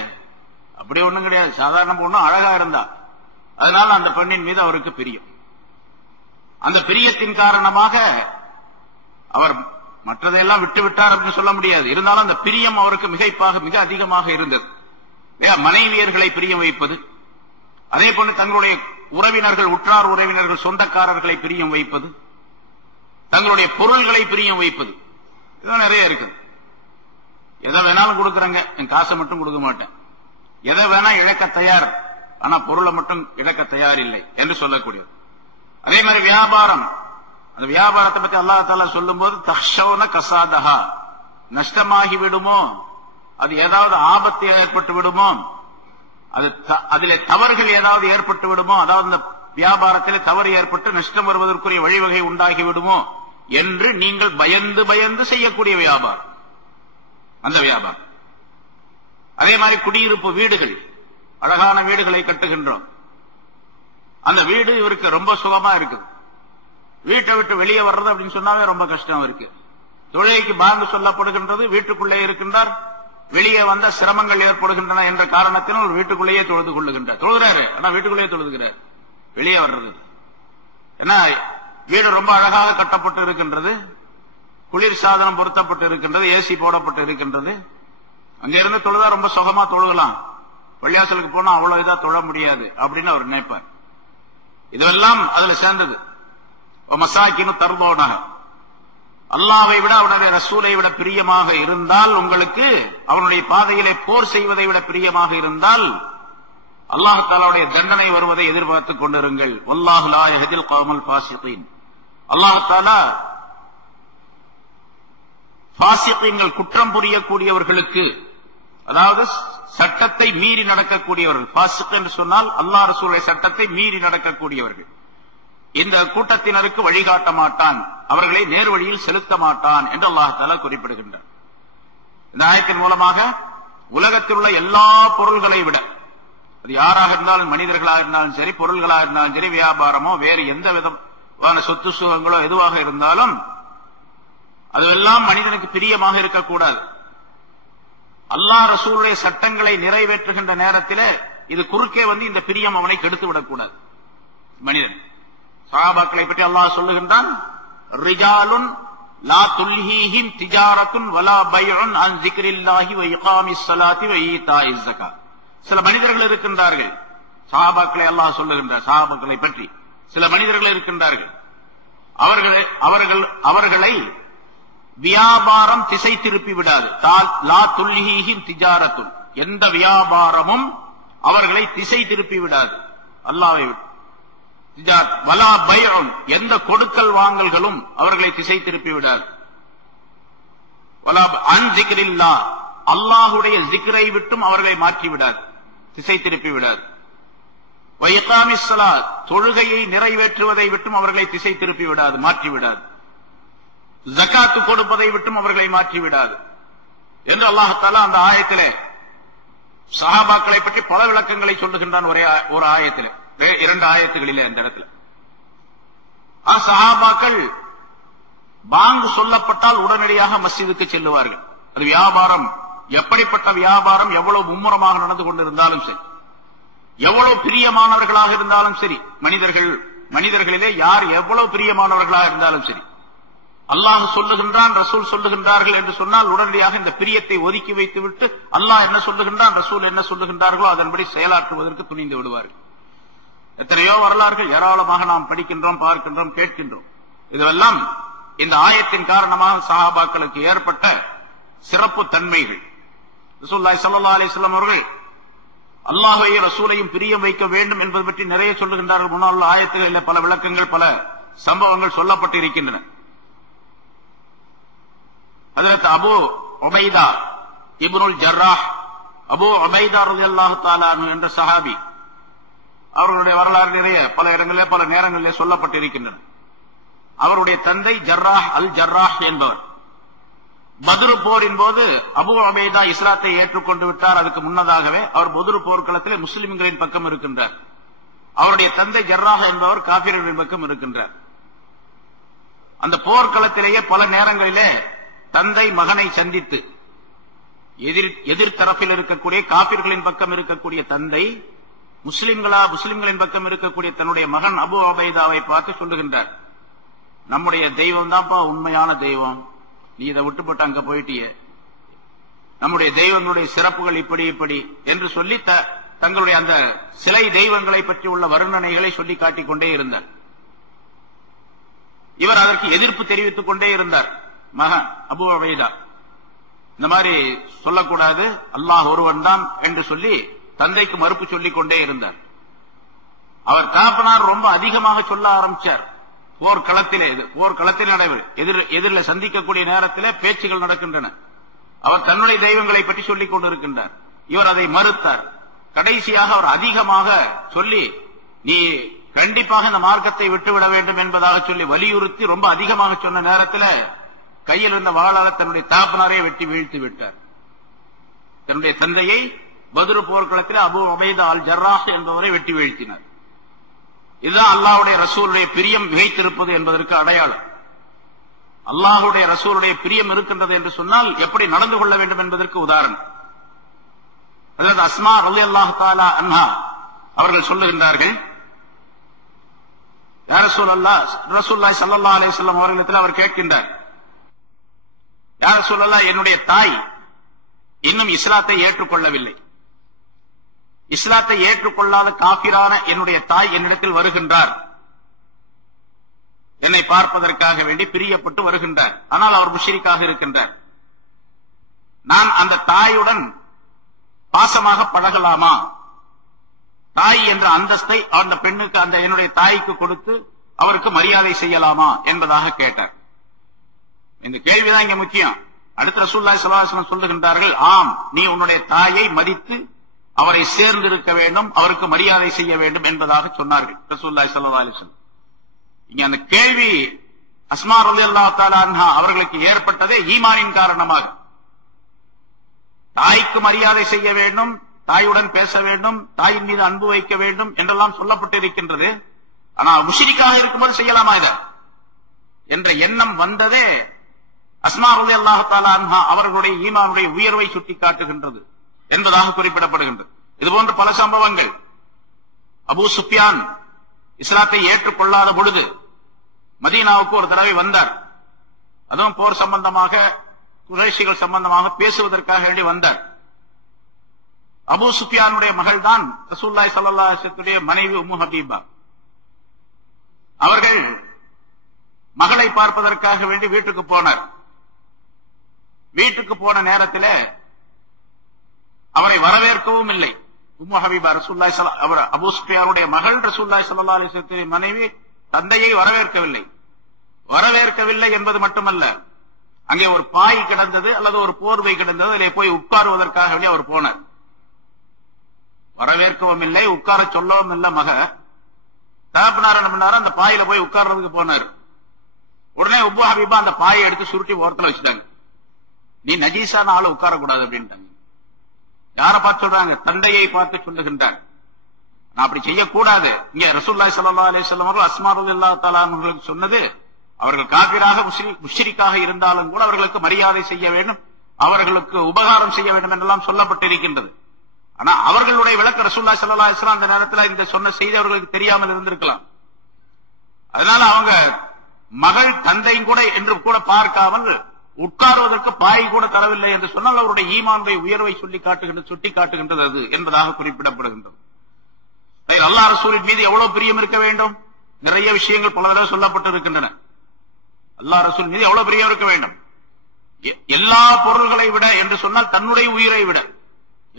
அப்படி ஒண்ணும் கிடையாது. சாதாரண பொண்ணு, அழகா இருந்தா, அதனால அந்த பெண்ணின் மீது அவருக்கு பிரியம். அந்த பிரியத்தின் காரணமாக அவர் மற்றதையெல்லாம் விட்டு விட்டார் அப்படின்னு சொல்ல முடியாது. இருந்தாலும் அந்த பிரியம் அவருக்கு மிக அதிகமாக இருந்தது. மனைவியர்களை பிரியம் வைப்பது, அதே போல தங்களுடைய உறவினர்கள், உற்றார் உறவினர்கள், சொந்தக்காரர்களை பிரியம் வைப்பது, தங்களுடைய பொருள்களை பிரியம் வைப்பது, இதெல்லாம் நிறைய இருக்குது. எதை வேணாலும் கொடுக்கறங்க, என் காசை மட்டும் கொடுக்க மாட்டேன். எதை வேணா இழக்க தயார், ஆனா பொருளை மட்டும் இழக்க தயார் இல்லை என்று சொல்லக்கூடியது. அதே மாதிரி வியாபாரம், அந்த வியாபாரத்தை பற்றி அல்லாஹ் தஆலா சொல்லும் போது தக்ஷௌன கசாதஹா நஷ்டமாகி விடுமோ, அது ஏதாவது ஆபத்து ஏற்பட்டு விடுமோ, அதிலே தவறுகள் ஏதாவது ஏற்பட்டு விடுமோ, அதாவது இந்த வியாபாரத்திலே தவறு ஏற்பட்டு நஷ்டம் வருவதற்குரிய வழிவகை உண்டாகி விடுமோ என்று நீங்கள் பயந்து பயந்து செய்யக்கூடிய வியாபாரம் அந்த வியாபாரம். அதே மாதிரி குடியிருப்பு வீடுகள், அழகான வீடுகளை கட்டுகின்றோம். அந்த வீடு இவருக்கு ரொம்ப சுகமா இருக்குது. வீட்டை விட்டு வெளியே வர்றது அப்படின்னு சொன்னாவே ரொம்ப கஷ்டம் இருக்கு. தொழுகைக்கு பாங்கு சொல்லப்படுகின்றது, வீட்டுக்குள்ளே இருக்கின்றார், வெளியே வந்த சிரமங்கள் ஏற்படுகின்றன என்ற காரணத்தினால் ஒரு வீட்டுக்குள்ளேயே தொழுது கொள்ளுகின்றார். தொழுகிறாரு, ஆனா வீட்டுக்குள்ளேயே தொழுதுகிறார், வெளியே வர்றது. ஏன்னா வீடு ரொம்ப அழகாக கட்டப்பட்டு இருக்கின்றது, குளிர் சாதனம் பொருத்தப்பட்டு இருக்கின்றது, ஏசி போடப்பட்டு இருக்கின்றது. அங்கிருந்து தொழுதா ரொம்ப சுகமா தொழுகலாம், பள்ளியாசலுக்கு போனா அவ்வளவு இதா தொழ முடியாது அப்படின்னு அவர் நினைப்பார். இதெல்லாம் அதுல சேர்ந்தது. மசாக்கினு தர்போனாக அல்லாஹ்வை விட அவனுடைய ரசூலை விட பிரியமாக இருந்தால், உங்களுக்கு அவனுடைய பாதையிலே போர் செய்வதை விட பிரியமாக இருந்தால் அல்லாஹ் தஆலாவுடைய தண்டனை வருவதை எதிர்பார்த்துக் கொண்டிருங்கள். வல்லாஹு லா யஹ்தில் கௌமல் ஃபாஸிகீன். அல்லாஹ் தஆலா ஃபாஸிகீன்கள் குற்றம் புரியக்கூடியவர்களுக்கு, அதாவது சட்டத்தை மீறி நடக்கக்கூடியவர்கள், ஃபாஸிக் என்று சொன்னால் அல்லாஹ் ரசூலுடைய சட்டத்தை மீறி நடக்கக்கூடியவர்கள், இந்த கூட்டத்தினருக்கு வழிகாட்ட மாட்டான், அவர்களை நேர்வழியில் செலுத்த மாட்டான் என்று அல்லாஹ் தஆலா குறிப்பிடுகின்றார். இந்த ஆயத்தின் மூலமாக உலகத்தில் உள்ள எல்லா பொருள்களை விட, அது யாராக இருந்தாலும், மனிதர்களாக இருந்தாலும் சரி, பொருள்களாக இருந்தாலும் சரி, வியாபாரமோ வேறு எந்த விதமான சொத்து சுகங்களோ எதுவாக இருந்தாலும் அதெல்லாம் மனிதனுக்கு பிரியமாக இருக்கக்கூடாது. அல்லாஹ் ரசூலுடைய சட்டங்களை நிறைவேற்றுகின்ற நேரத்தில் இது குறுக்கே வந்து இந்த பிரியம் அவனை கெடுத்து விடக்கூடாது. மனிதன் சஹாபாக்களை பற்றி அல்லாஹ் சொல்லுகின்றான், ரிஜாலுன் லா துல்ஹீஹிம் திஜாரத்துன் வலா பைஉன் அன் ஸிக்ரில்லாஹி வ இகாமிஸ் ஸலாத்தி வ ஈதாஇஸ் ஸகாத். சில மனிதர்கள் இருக்கின்றார்கள், சஹாபாக்களை அல்லாஹ் சொல்லுகின்றார், சஹாபாக்களை பற்றி சில மனிதர்கள் இருக்கின்றார்கள், அவர்களை வியாபாரம் திசை திருப்பி விடாது. லா துல்ஹீஹிம் திஜாரத்துன், எந்த வியாபாரமும் அவர்களை திசை திருப்பி விடாது அல்லாஹ்வை விட்டு. வலா பைஉன், எந்த கொடுக்கல் வாங்கல்களும் அவர்களை திசை திருப்பி விடாது. வலா அன் ஸிக்ரில்லாஹ், அல்லாஹ்வுடைய ஸிக்ரை விட்டும் அவர்களை மாற்றி விடாது, திசை திருப்பி விடாது. வ இகாமிஸ் ஸலாத், தொழுகையை நிறைவேற்றுவதை விட்டும் அவர்களை திசை திருப்பி விடாது, மாற்றி விடாது. ஜகாத்து கொடுப்பதை விட்டும் அவர்களை மாற்றி விடாது என்று அல்லாஹ் தஆலா அந்த ஆயத்திலே சஹாபாக்களை பற்றி பல விளக்கங்களை சொல்லுகின்றான். ஒரு ஆயத்திலே, 2 ஆயத்துகளிலே அந்த இடத்துல சஹாபாக்கள் பாங்கு சொல்லப்பட்டால் உடனடியாக மஸ்ஜிதுக்கு செல்லுவார்கள். அது வியாபாரம், எப்படிப்பட்ட வியாபாரம் எவ்வளவு மும்முரமாக நடந்து கொண்டிருந்தாலும் சரி, எவ்வளவு பிரியமானவர்களாக இருந்தாலும் சரி, மனிதர்களிலே யார் எவ்வளவு பிரியமானவர்களாக இருந்தாலும் சரி, அல்லாஹ் சொல்லுகின்றான், ரசூல் சொல்லுகின்றார்கள் என்று சொன்னால் உடனடியாக இந்த பிரியத்தை ஒதுக்கி வைத்துவிட்டு அல்லாஹ் என்ன சொல்லுகின்றான், ரசூல் என்ன சொல்லுகின்றார்களோ அதன்படி செயலாற்றுவதற்கு துணிந்து விடுவார்கள். எத்தனையோ வரலாறுகள் ஏராளமாக நாம் படிக்கின்றோம், பார்க்கின்றோம், கேட்கின்றோம். இதுவெல்லாம் இந்த ஆயத்தின் காரணமாக சஹாபாக்களுக்கு ஏற்பட்ட சிறப்பு தன்மைகள். ரசூலுல்லாஹி ஸல்லல்லாஹு அலைஹி வஸல்லம் அவர்கள் அல்லாஹ்வையும் ரசூலையும் பிரியம் வைக்க வேண்டும் என்பது பற்றி நிறைய சொல்லுகின்றார்கள். முன்னால் உள்ள ஆயத்துகளில் பல விளக்கங்கள், பல சம்பவங்கள் சொல்லப்பட்டு இருக்கின்றன. ஹஜ்ரத் அபூ உபைதா இப்னுல் ஜர்ராஹ், அபூ உபைதா ரலியல்லாஹு தஆலா அன்ஹு என்ற சஹாபி, அவர்களுடைய வரலாறு நிறைய பல இடங்களிலே பல நேரங்களிலே சொல்லப்பட்டிருக்கின்றன. அவருடைய தந்தை ஜர்ராஹ் அல் ஜர்ராஹ் என்பவர். பத்ரு போரின் போது அபூ உபைதா இஸ்லாத்தை ஏற்றுக்கொண்டு விட்டார். அதுக்கு முன்னதாகவே அவர் பத்ரு போர்க்களத்திலே முஸ்லிம்களின் பக்கம் இருக்கின்றார். அவருடைய தந்தை ஜர்ராஹ் என்பவர் காபிர்களின் பக்கம் இருக்கின்றார். அந்த போர்க்களத்திலேயே பல நேரங்களிலே தந்தை மகனை சந்தித்து, எதிர்த்தரப்பில் இருக்கக்கூடிய காபிர்களின் பக்கம் இருக்கக்கூடிய தந்தை முஸ்லிம்களின் பக்கம் இருக்கக்கூடிய தன்னுடைய மகன் அபூ உபைதாவை பார்த்து சொல்லுகின்றார், நம்முடைய தெய்வம் தான்ப்பா உண்மையான தெய்வம், நீ இதை விட்டுப்பட்டு அங்க போயிட்டியே, நம்முடைய தெய்வங்களுடைய சிறப்புகள் இப்படி இப்படி என்று சொல்லி தங்களுடைய அந்த சிலை தெய்வங்களை பற்றி உள்ள வர்ணனைகளை சொல்லி காட்டிக் கொண்டே இருந்தார். இவர் அதற்கு எதிர்ப்பு தெரிவித்துக் கொண்டே இருந்தார். மகன் அபூ உபைதா இந்த மாதிரி சொல்லக்கூடாது, அல்லாஹ் ஒருவன் தான் என்று சொல்லி தந்தைக்கு மறுப்பு சொல்லிக் கொண்டே இருந்தார். அவர் தகப்பனார் ரொம்ப அதிகமாக சொல்ல ஆரம்பிச்சார். போர்க்களத்திலே எதிரில் சந்திக்கக்கூடிய நேரத்தில் பேச்சுகள் நடக்கின்றன. அவர் தன்னுடைய தெய்வங்களை பற்றி சொல்லிக் கொண்டிருக்கின்றார். இவர் அதை மறுத்தார். கடைசியாக அவர் அதிகமாக சொல்லி, நீ கண்டிப்பாக இந்த மார்க்கத்தை விட்டுவிட வேண்டும் என்பதாக சொல்லி வலியுறுத்தி ரொம்ப அதிகமாக சொன்ன நேரத்தில் கையில் இருந்த வாளால் தன்னுடைய தகப்பனாரை வெட்டி வீழ்த்தி விட்டார். தன்னுடைய தந்தையை பத்ரு போர்க்களத்தில் அபூ உபைதா அல் ஜர்ராஹ் என்பவரை வெட்டி வீழ்த்தினார். இதுதான் அல்லாஹ்வுடைய ரசூலுடைய பிரியம் மிகைத்திருப்பது என்பதற்கு அடையாளம். அல்லாஹ்வுடைய ரசூலுடைய பிரியம் இருக்கின்றது என்று சொன்னால் எப்படி நடந்து கொள்ள வேண்டும் என்பதற்கு உதாரணம். அதாவது அஸ்மா ரலியல்லாஹு தஆலா அன்ஹா அவர்கள் சொல்லுகின்றார்கள், யா ரசூலல்லாஹ், ரசூலுல்லாஹி ஸல்லல்லாஹு அலைஹி வஸல்லம் அவர்களிடத்தில் அவர் கேட்கின்றார், யா ரசூலல்லாஹ், என்னுடைய தாய் இன்னும் இஸ்லாத்தை ஏற்றுக்கொள்ளவில்லை. இஸ்லாத்தை ஏற்றுக்கொள்ளாத காபிரான என்னுடைய தாய் என்னிடத்தில் வருகின்றார், என்னை பார்ப்பதற்காக வேண்டி பிரியப்பட்டு வருகின்றார். ஆனால் அவர் முஷ்ரிக்காக இருக்கின்றார். நான் அந்த தாயுடன் பாசமாக பழகலாமா? தாய் என்ற அந்தஸ்தை அந்த பெண்ணுக்கு, அந்த என்னுடைய தாய்க்கு கொடுத்து அவருக்கு மரியாதை செய்யலாமா என்பதாக கேட்டார். இந்த கேள்விதான் இங்க முக்கியம். அடுத்த ரசூலுல்லாஹி ஸல்லல்லாஹு அலைஹி வஸல்லம் சொல்லுகின்றார்கள், ஆம், நீ உன்னுடைய தாயை மதித்து அவரை சேர்ந்திருக்க வேண்டும், அவருக்கு மரியாதை செய்ய வேண்டும் என்பதாக சொன்னார்கள் ரசூலுல்லாஹி ஸல்லல்லாஹு அலைஹி வஸல்லம். இங்க அந்த கேள்வி அஸ்மா ரலியல்லாஹு தஆலா அன்ஹா அவர்களுக்கு ஏற்பட்டதே ஈமானின் காரணமாக. தாய்க்கு மரியாதை செய்ய வேண்டும், தாயுடன் பேச வேண்டும், தாயின் மீது அன்பு வைக்க வேண்டும் என்றெல்லாம் சொல்லப்பட்டிருக்கின்றது. ஆனால் முஷ்ரிக்காக இருக்கும்போது செய்யலாமா இத என்ற எண்ணம் வந்ததே அஸ்மா ரலியல்லாஹு தஆலா அன்ஹா அவர்களுடைய ஈமானுடைய உயர்வை சுட்டிக்காட்டுகின்றது என்பதாக குறிப்பிடப்படுகின்றது. இதுபோன்ற பல சம்பவங்கள். அபூ சுஃபியான் இஸ்லாத்தை ஏற்றுக்கொள்ளாத பொழுது மதீனாவுக்கு ஒரு தடவை வந்தார். அதுவும் போர் சம்பந்தமாக, குறைஷிகள் சம்பந்தமாக பேசுவதற்காக வேண்டி வந்தார். அபூ சுஃபியானுடைய மகள் தான் ரசூலுல்லாஹி ஸல்லல்லாஹு அலைஹி வஸல்லம் மனைவி உம்மு ஹபீபா. அவர்கள் மகளை பார்ப்பதற்காக வேண்டி வீட்டுக்கு போனார். வீட்டுக்கு போன நேரத்தில் அவரை வரவேற்கவும் இல்லை. உம்மு ஹபீபா ரசூலுல்லாஹி அபூ சுஃபியானுடைய மகள் ரசூலுல்லாஹி ஸல்லல்லாஹு அலைஹி வஸல்லம் மனைவி தந்தையை வரவேற்கவில்லை. வரவேற்கவில்லை என்பது மட்டுமல்ல, அங்கே ஒரு பாய் கிடந்தது அல்லது ஒரு போர்வை கிடந்தது, அதிலே போய் உட்காருவதற்காக வேண்டி அவர் போனார். வரவேற்கவும் இல்லை, உட்கார சொல்லவும் இல்லை. மக தகப்பனார் என்ன பண்ணாரு, அந்த பாயில போய் உட்கார்றதுக்கு போனார். உடனே உம்மு ஹபீபா அந்த பாயை எடுத்து சுருட்டி ஓரத்தில் வச்சுட்டாங்க. நீ நஜீஸான ஆளு உட்காரக்கூடாது அப்படின்ட்டாங்க. யாரை பார்த்து சொல்றாங்க? தந்தையை பார்த்து சொல்லுகின்றாங்க. நான் அப்படி செய்யக்கூடாது. இங்க ரசூலுல்லாஹி ஸல்லல்லாஹு அலைஹி வஸல்லம் அவர்கள் அஸ்மா ரலியல்லாஹு தஆலா அவர்களுக்கு சொன்னது, அவர்கள் காபிராக முஷ்ரிக்காக இருந்தாலும் கூட அவர்களுக்கு மரியாதை செய்ய வேண்டும், அவர்களுக்கு உபகாரம் செய்ய வேண்டும் என்றெல்லாம் சொல்லப்பட்டிருக்கின்றது. ஆனா அவர்களுடைய விளக்க ரசூலுல்லாஹி ஸல்லல்லாஹு அலைஹி வஸல்லம் அந்த நேரத்தில் இந்த சொன்ன செய்தி அவர்களுக்கு தெரியாமல் இருந்திருக்கலாம். அதனால அவங்க மகள் தந்தையும் கூட என்று கூட பார்க்காமல் உட்காருவதற்கு பாய் கூட தரவில்லை என்று சொன்னால் அவருடைய ஈமானுடைய உயர்வை சுட்டி காட்டுகின்றது அது என்பதாக குறிப்பிடப்படுகின்றது. அல்லாஹ் ரசூலின் மீது எவ்வளவு பிரியம் இருக்க வேண்டும்? நிறைய விஷயங்கள் பல தடவை சொல்லப்பட்டு இருக்கின்றன. அல்லாஹ் ரசூல் மீது எவ்வளவு பிரியம் இருக்க வேண்டும்? எல்லா பொருள்களை விட என்று சொன்னால் தன்னுடைய உயிரை விட,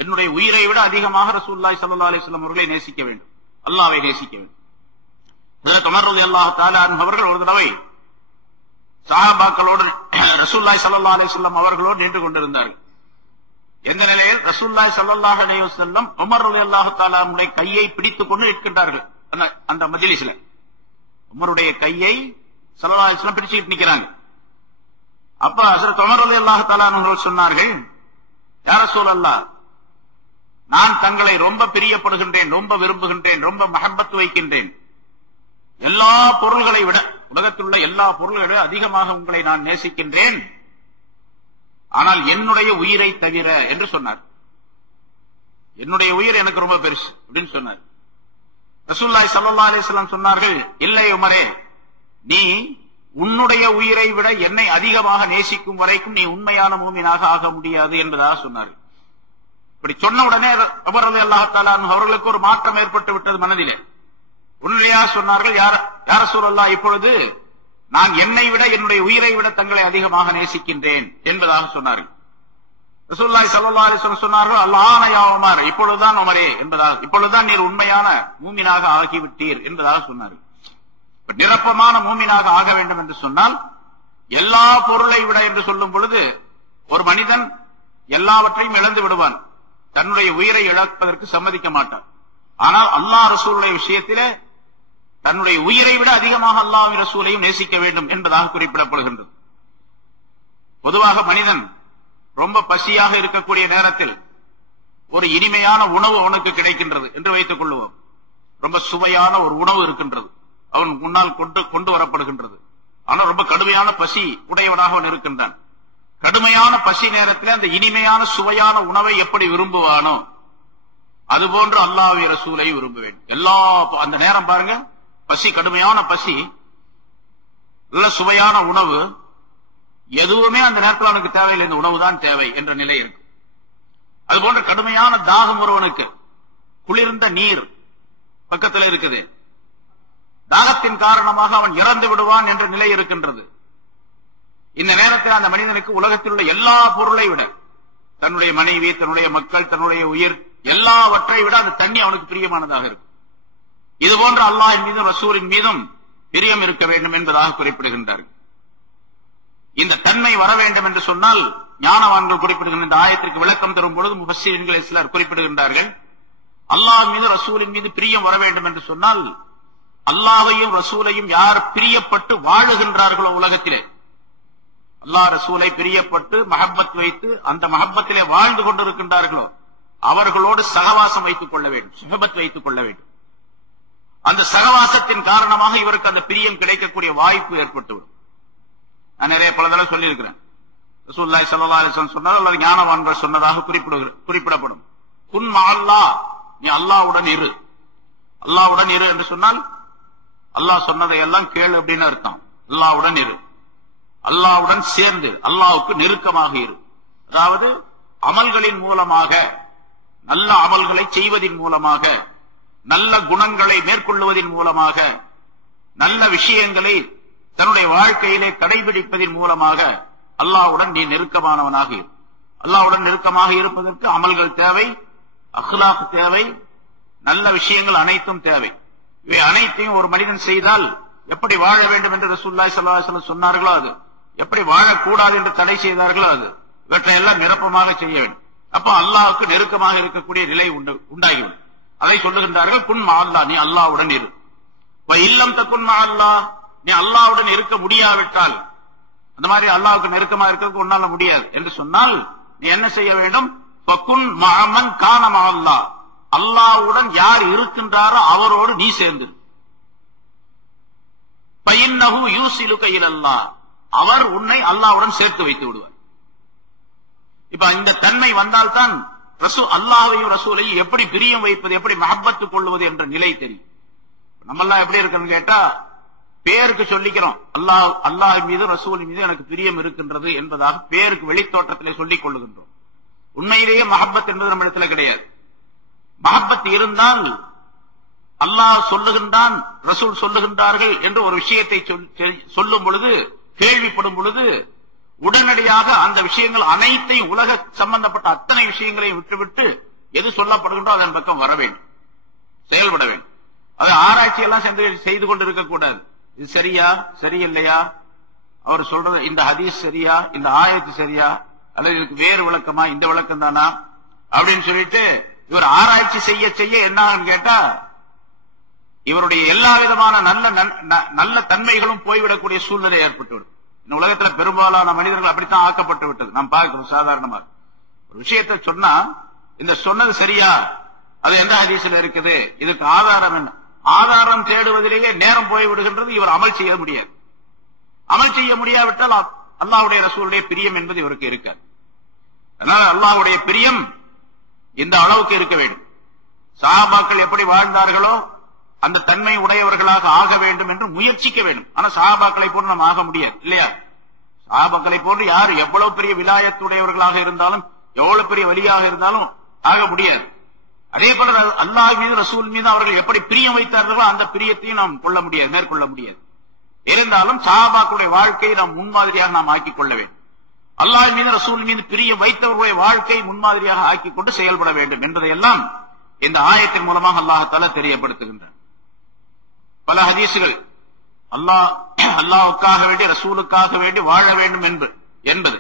என்னுடைய உயிரை விட அதிகமாக ரசூலுல்லாஹி ஸல்லல்லாஹு அலைஹி வஸல்லம் அவர்களை நேசிக்க வேண்டும், அல்லாஹ்வை நேசிக்க வேண்டும். ஹஜ்ரத் உமர் ரலியல்லாஹு தஆலா அன்ஹு அவர்கள் ஒரு தடவை சஹாபாக்களோடு ரசூலுல்லாஹி ஸல்லல்லாஹு அலைஹி வஸல்லம் அவர்களோடு நின்று கொண்டிருந்தார்கள். எந்த நிலையில் ரசூலுல்லாஹி ஸல்லல்லாஹு அலைஹி வஸல்லம் உமர் ரலியல்லாஹு தஆலா அன்ஹுடைய கையை பிடித்துக் கொண்டு நிற்கின்றார்கள். அந்த மஜ்லிஸ்ல உமருடைய கையை ஸல்லல்லாஹு அலைஹி வஸல்லம் பிடிச்சிட்டு நிக்கிறாங்க. அப்ப ஹஜ்ரத் உமர் ரலியல்லாஹு தஆலா அன்ஹு சொன்னார்கள், யா ரசூலல்லாஹ், நான் தங்களை ரொம்ப பிரியப்படுகின்றேன், ரொம்ப விரும்புகின்றேன், ரொம்ப மஹப்பத் வைக்கின்றேன். எல்லா பொருள்களை விட, உலகத்தில் உள்ள எல்லா பொருள்களை விட அதிகமாக உங்களை நான் நேசிக்கின்றேன். ஆனால் என்னுடைய உயிரை தவிர என்று சொன்னார். என்னுடைய உயிர் எனக்கு ரொம்ப பெருசு அப்படின்னு சொன்னார். ரசூலுல்லாஹி ஸல்லல்லாஹு அலைஹி வஸல்லம் சொன்னார்கள், இல்லை உமரே, நீ உன்னுடைய உயிரை விட என்னை அதிகமாக நேசிக்கும் வரைக்கும் நீ உண்மையான மூமினாக ஆக முடியாது என்பதாக சொன்னார்கள். இப்படி சொன்ன உடனே உமர் ரலியல்லாஹு தஆலா அன்ஹு அவர்களுக்கு ஒரு மாற்றம் ஏற்பட்டு விட்டது மனதிலே. உண்மையாக சொன்னார்கள், யா ரசூலல்லாஹ், இப்பொழுது நான் என்னை விட என்னுடைய உயிரை விட தங்களை அதிகமாக நேசிக்கின்றேன் என்பதாக சொன்னார்கள். ரசூலுல்லாஹி ஸல்லல்லாஹு அலைஹி வஸல்லம் சொன்னார்கள், அல்லாஹ் யா உமர், இப்பொழுதுதான் உமரே என்பதாக, இப்பொழுதுதான் நீர் உண்மையான மூமினாக ஆகிவிட்டீர் என்பதாக சொன்னார்கள். நிரப்பமான மூமினாக ஆக வேண்டும் என்று சொன்னால் எல்லா பொருளை விட என்று சொல்லும் பொழுது ஒரு மனிதன் எல்லாவற்றையும் இழந்து விடுவான், தன்னுடைய உயிரை இழப்பதற்கு சம்மதிக்க மாட்டான். ஆனால் அல்லாஹ் ரசூலுடைய விஷயத்திலே தன்னுடைய உயிரை விட அதிகமாக அல்லாஹ் ரசூலையும் நேசிக்க வேண்டும் என்பதாக குறிப்பிடப்படுகின்றது. பொதுவாக மனிதன் ரொம்ப பசியாக இருக்கக்கூடிய நேரத்தில் ஒரு இனிமையான உணவு அவனுக்கு கிடைக்கின்றது என்று வைத்துக் கொள்வோம். ரொம்ப சுவையான ஒரு உணவு இருக்கின்றது, அவன் முன்னால் கொண்டு வரப்படுகின்றது. ஆனால் ரொம்ப கடுமையான பசி உடையவனாக அவன் இருக்கின்றான். கடுமையான பசி நேரத்தில் அந்த இனிமையான சுவையான உணவை எப்படி விரும்புவானோ அதுபோன்று அல்லாஹ்வை ரசூலை விரும்ப வேண்டும். எல்லா அந்த நேரம் பாருங்க, பசி, கடுமையான பசி, நல்ல சுவையான உணவு, எதுவுமே அந்த நேரத்தில் அவனுக்கு தேவையில்லை, இந்த உணவு தான் தேவை என்ற நிலை இருக்கு. அதுபோன்ற கடுமையான தாகம் ஒருவனுக்கு, குளிர்ந்த நீர் பக்கத்தில் இருக்குது, தாகத்தின் காரணமாக அவன் இறந்து விடுவான் என்ற நிலை இருக்கின்றது. இந்த நேரத்தில் அந்த மனிதனுக்கு உலகத்தில் உள்ள எல்லா பொருளை விட, தன்னுடைய மனைவி, தன்னுடைய மக்கள், தன்னுடைய உயிர், எல்லாவற்றை விட அந்த தண்ணி அவனுக்கு பிரியமானதாக இருக்கும். இதுபோன்ற அல்லாஹ்வின் மீதும் ரசூலின் மீதும் பிரியம் இருக்க வேண்டும் என்பதாக குறிப்பிடுகின்றார்கள். இந்த தன்மை வர வேண்டும் என்று சொன்னால் ஞானவான்கள் குறிப்பிடுகின்ற இந்த ஆயத்திற்கு விளக்கம் தரும் பொழுது முஃபஸ்ஸிரீன்கள் சிலர் குறிப்பிடுகின்றார்கள், அல்லாஹ் மீது ரசூலின் மீது பிரியம் வர வேண்டும் என்று சொன்னால் அல்லாஹையும் ரசூலையும் யார் பிரியப்பட்டு வாழுகின்றார்களோ உலகத்திலே, அல்லாஹ் ரசூலை பிரியப்பட்டு மஹப்பத் வைத்து அந்த மஹப்பத்திலே வாழ்ந்து கொண்டிருக்கின்றார்களோ அவர்களோடு சகவாசம் வைத்துக் கொள்ள வேண்டும், சுஹபத் வைத்துக் கொள்ள வேண்டும். அந்த சகவாசத்தின் காரணமாக இவருக்கு அந்த பிரியம் கிடைக்கக்கூடிய வாய்ப்பு ஏற்பட்டுவிடும். நான் நிறைய பல தடவை சொல்லியிருக்கிறேன். ரசூலுல்லாஹி ஸல்லல்லாஹு அலைஹி வஸல்லம் சொன்னது அல்லது ஞானவான்கள் சொன்னதாக குறிப்பிடப்படும். குன் மஅல்லாஹ், நீ அல்லாஹ்வுடன் இரு. அல்லாஹ்வுடன் இரு என்று சொன்னால் அல்லாஹ் சொன்னதை எல்லாம் கேளு அப்படின்னு அர்த்தம். அல்லாஹ்வுடன் இரு, அல்லாஹ்வுடன் சேர்ந்து அல்லாஹ்வுக்கு நெருக்கமாக இரு. அதாவது அமல்களின் மூலமாக, நல்ல அமல்களை செய்வதின் மூலமாக, நல்ல குணங்களை மேற்கொள்வதின் மூலமாக, நல்ல விஷயங்களை தன்னுடைய வாழ்க்கையிலே கடைபிடிப்பதன் மூலமாக அல்லாஹ்வுடன் நீ நெருக்கமானவனாக இரு. அல்லாஹ்வுடன் நெருக்கமாக இருப்பதற்கு அமல்கள் தேவை, அக்லாக் தேவை, நல்ல விஷயங்கள் அனைத்தும் தேவை. இவை அனைத்தையும் ஒரு மனிதன் செய்தால் எப்படி வாழ வேண்டும் என்று ரசூலுல்லாஹி ஸல்லல்லாஹு அலைஹி வஸல்லம் சொன்னார்களோ அது, எப்படி வாழக்கூடாது என்று தடை செய்தார்களோ அது, இவற்றை எல்லாம் நிரப்பமாக செய்ய வேண்டும். அப்ப அல்லாஹ்வுக்கு நெருக்கமாக இருக்கக்கூடிய நிலை உண்டாகிவிடும். அதை சொல்லுகின்றார்கள், குன் மஅல்லாஹ், நீ அல்லாஹ்வுடன் இரு. இல்லம் தக்குன் மஅல்லாஹ், நீ அல்லாஹ்வுடன் இருக்க முடியாவிட்டால், அந்த மாதிரி அல்லாஹ்வுக்கு நெருக்கமாக இருக்கிறதுக்கு உன்னால முடியாது என்று சொன்னால் நீ என்ன செய்ய வேண்டும்? ஃபகுன் மஅமன் கான மஅல்லாஹ், அல்லாஹ்வுடன் யார் இருக்கின்றாரோ அவரோடு நீ சேர்ந்து. ஃபஇன்னஹு யூஸிலுக இலல்லாஹ், அவர் உன்னை அல்லாஹ்வுடன் சேர்த்து வைத்து விடுவார். இப்ப இந்த தன்மை வந்தால்தான் அல்லாஹ்வையும் ரசூலையும் எப்படி பிரியம் வைப்பது, எப்படி மஹப்பத்து கொள்வது என்ற நிலை தெரியும். நம்மெல்லாம் எப்படி இருக்கணும்னு கேட்டா, பேருக்கு சொல்லிக்கிறோம், அல்லாஹ் மீது ரசூல் மீது எனக்கு பிரியம் இருக்கின்றது என்பதாக பேருக்கு வெளித்தோட்டத்திலே சொல்லிக் கொள்ளுகின்றோம். உண்மையிலேயே மஹப்பத் என்பது நம்ம இடத்துல கிடையாது. மஹப்பத் இருந்தால் அல்லாஹ் சொல்லுகின்றான், ரசூல் சொல்லுகின்றார்கள் என்று ஒரு விஷயத்தை சொல்லும் பொழுது, கேள்விப்படும் பொழுது உடனடியாக அந்த விஷயங்கள் அனைத்தையும், உலக சம்பந்தப்பட்ட அத்தனை விஷயங்களையும் விட்டுவிட்டு எது சொல்லப்படுகின்றோ அதன் பக்கம் வர வேண்டும், செயல்பட வேண்டும். அதை ஆராய்ச்சி எல்லாம் செய்து கொண்டிருக்க கூடாது. இது சரியா சரியில்லையா, அவர் சொல்றது இந்த ஹதீஸ் சரியா, இந்த ஆயத்து சரியா, அல்லது இதுக்கு வேறு விளக்கமா, இந்த விளக்கம் தானா அப்படின்னு சொல்லிட்டு இவர் ஆராய்ச்சி செய்ய செய்ய என்ன கேட்டா, இவருடைய எல்லா விதமான நல்ல தன்மைகளும் போய்விடக்கூடிய சூழ்நிலை ஏற்பட்டுவிடும். இந்த உலகத்தில் பெரும்பாலான மனிதர்கள் அப்படித்தான் ஆக்கப்பட்டு விட்டது. நாம் பார்க்கிறோம். சாதாரணமாக ஒரு விஷயத்தை சொன்னா, இந்த சொன்னது சரியா, அது எந்த ஹதீஸ்ல இருக்குது, இதுக்கு ஆதாரம் என்ன, ஆதாரம் தேடுவதிலேயே நேரம் போய்விடுகின்றது. இவர் அமல் செய்ய முடியாது. அமல் செய்ய முடியாவிட்டால் அல்லாஹ்வுடைய ரசூலுடைய பிரியம் என்பது இவருக்கு இருக்காது. அதனால அல்லாஹ்வுடைய பிரியம் இந்த அளவுக்கு இருக்க வேண்டும். சஹாபாக்கள் எப்படி வாழ்ந்தார்களோ அந்த தன்மை உடையவர்களாக ஆக வேண்டும் என்று முயற்சிக்க வேண்டும். ஆனா சஹாபாக்களை போன்று நாம் ஆக முடியாது இல்லையா? சஹாபாக்களை போன்று யார் எவ்வளவு பெரிய விலாயத்துடையவர்களாக இருந்தாலும், எவ்வளவு பெரிய வலியாக இருந்தாலும் ஆக முடியாது. அதே போல அல்லாஹ் மீது ரசூல் மீது அவர்கள் எப்படி பிரியம் வைத்தார்களோ அந்த பிரியத்தையும் நாம் கொள்ள முடியாது, மேற்கொள்ள முடியாது. இருந்தாலும் சஹாபாக்களுடைய வாழ்க்கையை நாம் முன்மாதிரியாக நாம் ஆக்கிக் கொள்ள வேண்டும். அல்லாஹ் மீது ரசூல் மீது பிரியம் வைத்தவர்களுடைய வாழ்க்கை முன்மாதிரியாக ஆக்கிக் கொண்டு செயல்பட வேண்டும் என்பதையெல்லாம் இந்த ஆயத்தின் மூலமாக அல்லாஹ் தஆலா தெரியப்படுத்துகின்றார். பல ஹதீசுகள் அல்லாஹ்வுக்காக வேண்டி, ரசூலுக்காக வேண்டி வாழ வேண்டும் என்பது,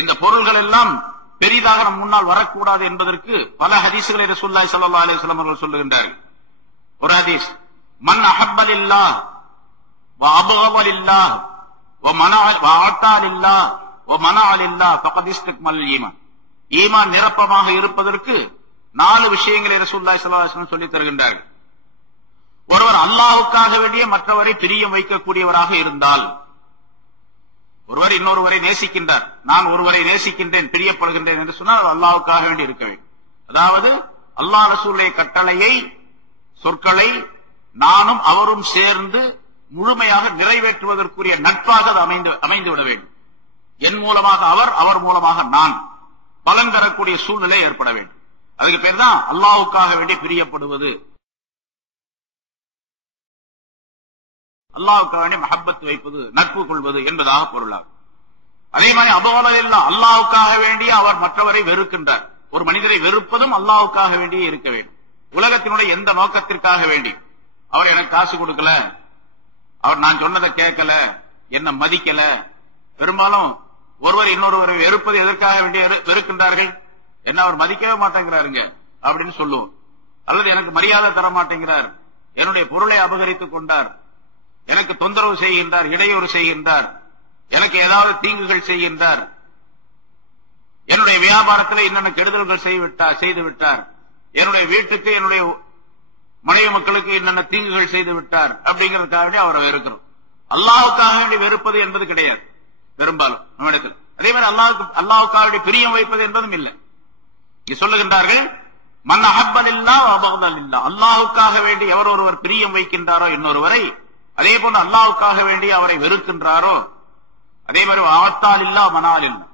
இந்த பொருள்கள் எல்லாம் பெரிதாக நம் முன்னால் வரக்கூடாது என்பதற்கு பல ஹதீசுகளை ரசூலுல்லாஹி ஸல்லல்லாஹு அலைஹி வஸல்லம் அவர்கள் சொல்லுகின்றார்கள். ஒரு ஹதீஸ், மன் அஹப்ப லில்லாஹ் வ அபகத லில்லாஹ் வ அத்தா லில்லாஹ் வ மனஅ லில்லாஹ் ஃபகத் இஸ்தக்மல் ஈமான். ஈமான் நிரப்பமாக இருப்பதற்கு 4 விஷயங்களை ரசூலுல்லாஹி ஸல்லல்லாஹு அலைஹி வஸல்லம் சொல்லித் தருகின்றார்கள். ஒருவர் அல்லாஹ்வுக்காக வேண்டிய மற்றவரை பிரியம் வைக்கக்கூடியவராக இருந்தால், ஒருவர் இன்னொருவரை நேசிக்கின்றார், நான் ஒருவரை நேசிக்கின்றேன், பிரியப்படுகின்றேன் என்று சொன்னால் அல்லாஹ்வுக்காக வேண்டி இருக்க வேண்டும். அதாவது அல்லாஹ் ரசூலுடைய கட்டளையை, சொற்களை நானும் அவரும் சேர்ந்து முழுமையாக நிறைவேற்றுவதற்குரிய நட்பாக அது அமைந்து விட வேண்டும். என் மூலமாக அவர், அவர் மூலமாக நான், பலன் தரக்கூடிய சூழ்நிலை ஏற்பட வேண்டும். அதுக்கு பேர் தான் அல்லாஹ்வுக்காக வேண்டி பிரியப்படுவது, அல்லாஹ்வுக்காக வேண்டி மஹப்பத் வைப்பது, நட்பு கொள்வது என்பதாக பொருளாகும். அதே மாதிரி அபோலா அல்லாஹ்வுக்காக வேண்டிய அவர் மற்றவரை வெறுக்கின்றார். ஒரு மனிதரை வெறுப்பதும் அல்லாஹ்வுக்காக வேண்டியே இருக்க வேண்டும். உலகத்தினுடைய எந்த நோக்கத்திற்காக வேண்டி, அவர் எனக்கு காசு கொடுக்கல, அவர் நான் சொன்னதை கேட்கல, என்ன மதிக்கல. பெரும்பாலும் ஒருவர் இன்னொருவரை வெறுப்பது எதற்காக வேண்டி வெறுக்கின்றார்கள்? என்ன அவர் மதிக்கவே மாட்டேங்கிறாருங்க அப்படின்னு சொல்லுவோம். அல்லது எனக்கு மரியாதை தர மாட்டேங்கிறார், என்னுடைய பொருளை அபகரித்துக் கொண்டார், எனக்கு தொந்தரவு செய்கின்றார், இடையூறு செய்கின்றார், எனக்கு ஏதாவது தீங்குகள் செய்கின்றார், என்னுடைய வியாபாரத்தில் என்னென்ன கெடுதல்கள் செய்து விட்டார், என்னுடைய வீட்டுக்கு என்னுடைய மனைவி மக்களுக்கு என்னென்ன தீங்குகள் செய்து விட்டார் அப்படிங்கிறதுக்காக அவரை வெறுக்கிறோம். அல்லாஹ்வுக்காக வேண்டி வெறுப்பது என்பது கிடையாது பெரும்பாலும் நம்மிடத்தில். அதே மாதிரி அல்லாஹ்வுக்காக வேண்டி பிரியம் வைப்பது என்பதும் இல்லை. இங்கு சொல்லுகின்றார்கள், மன் அஹப்பலில்லாஹ் வ அபகதலில்லாஹ், அல்லாஹ்வுக்காக வேண்டி எவர் ஒருவர் பிரியம் வைக்கின்றாரோ இன்னொருவரை, அதே போன்று அல்லாஹ்வுக்காக வேண்டி அவரை வெறுக்கின்றாரோ, அதே மாதிரி அவத்தாலில்லா மனாலில்லா,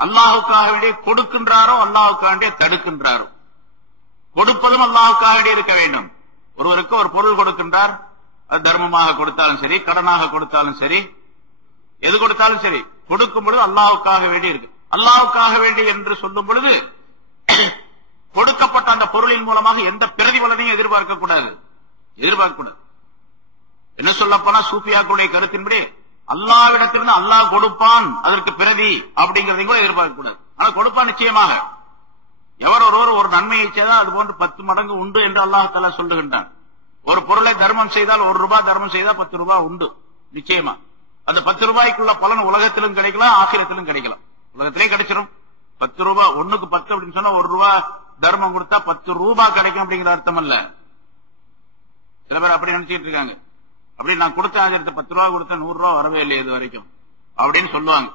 அல்லாஹ்வுக்காக வேண்டி கொடுக்கின்றாரோ அல்லாஹ்வுக்காக வேண்டிய தடுக்கின்றாரோ. கொடுப்பதும் அல்லாஹ்வுக்காக வேண்டி இருக்க வேண்டும். ஒருவருக்கு ஒரு பொருள் கொடுக்கின்றார், அது தர்மமாக கொடுத்தாலும் சரி, கடனாக கொடுத்தாலும் சரி, எது கொடுத்தாலும் சரி, கொடுக்கும் பொழுது அல்லாஹ்வுக்காக வேண்டி இருக்கு. அல்லாஹ்வுக்காக வேண்டி என்று சொல்லும் பொழுது கொடுக்கப்பட்ட அந்த பொருளின் மூலமாக எந்த பிரதிபலனையும் எதிர்பார்க்க கூடாது. என்ன சொல்ல போனா சூஃபியாக்களுடைய கருத்தின்படி அல்லாஹ்விடத்திலிருந்து அல்லாஹ் கொடுப்பான், அதற்கு பிரதி அப்படிங்கறதையும் கூட எதிர்பார்க்க கூடாது. ஆனா கொடுப்பான் நிச்சயமாக. எவர் ஒருவர் ஒரு நன்மையை செய்தால் அது போன்று 10 மடங்கு உண்டு என்று அல்லாஹ் தஆலா சொல்லுகின்றான். ஒரு பொருளை தர்மம் செய்தால் 1 ரூபாய் தர்மம் செய்தால் 10 ரூபாய் உண்டு நிச்சயமா. அந்த 10 ரூபாய்க்குள்ள பலன் உலகத்திலும் கிடைக்கலாம், ஆகிரத்திலும் கிடைக்கலாம். உலகத்திலே கிடைச்சிடும். 10 ரூபாய், 1க்கு 10 அப்படின்னு சொன்னா 1 ரூபாய் தர்மம் கொடுத்தா 10 ரூபாய் கிடைக்கும் அப்படிங்கிற அர்த்தம் அல்ல. சில பேர் அப்படி நினைச்சிட்டு இருக்காங்க. அப்படி நான் கொடுத்தேன் 10 ரூபாய் கொடுத்தேன் 100 ரூபாய் வரவே இல்லை இது வரைக்கும் அப்படின்னு சொல்லுவாங்க.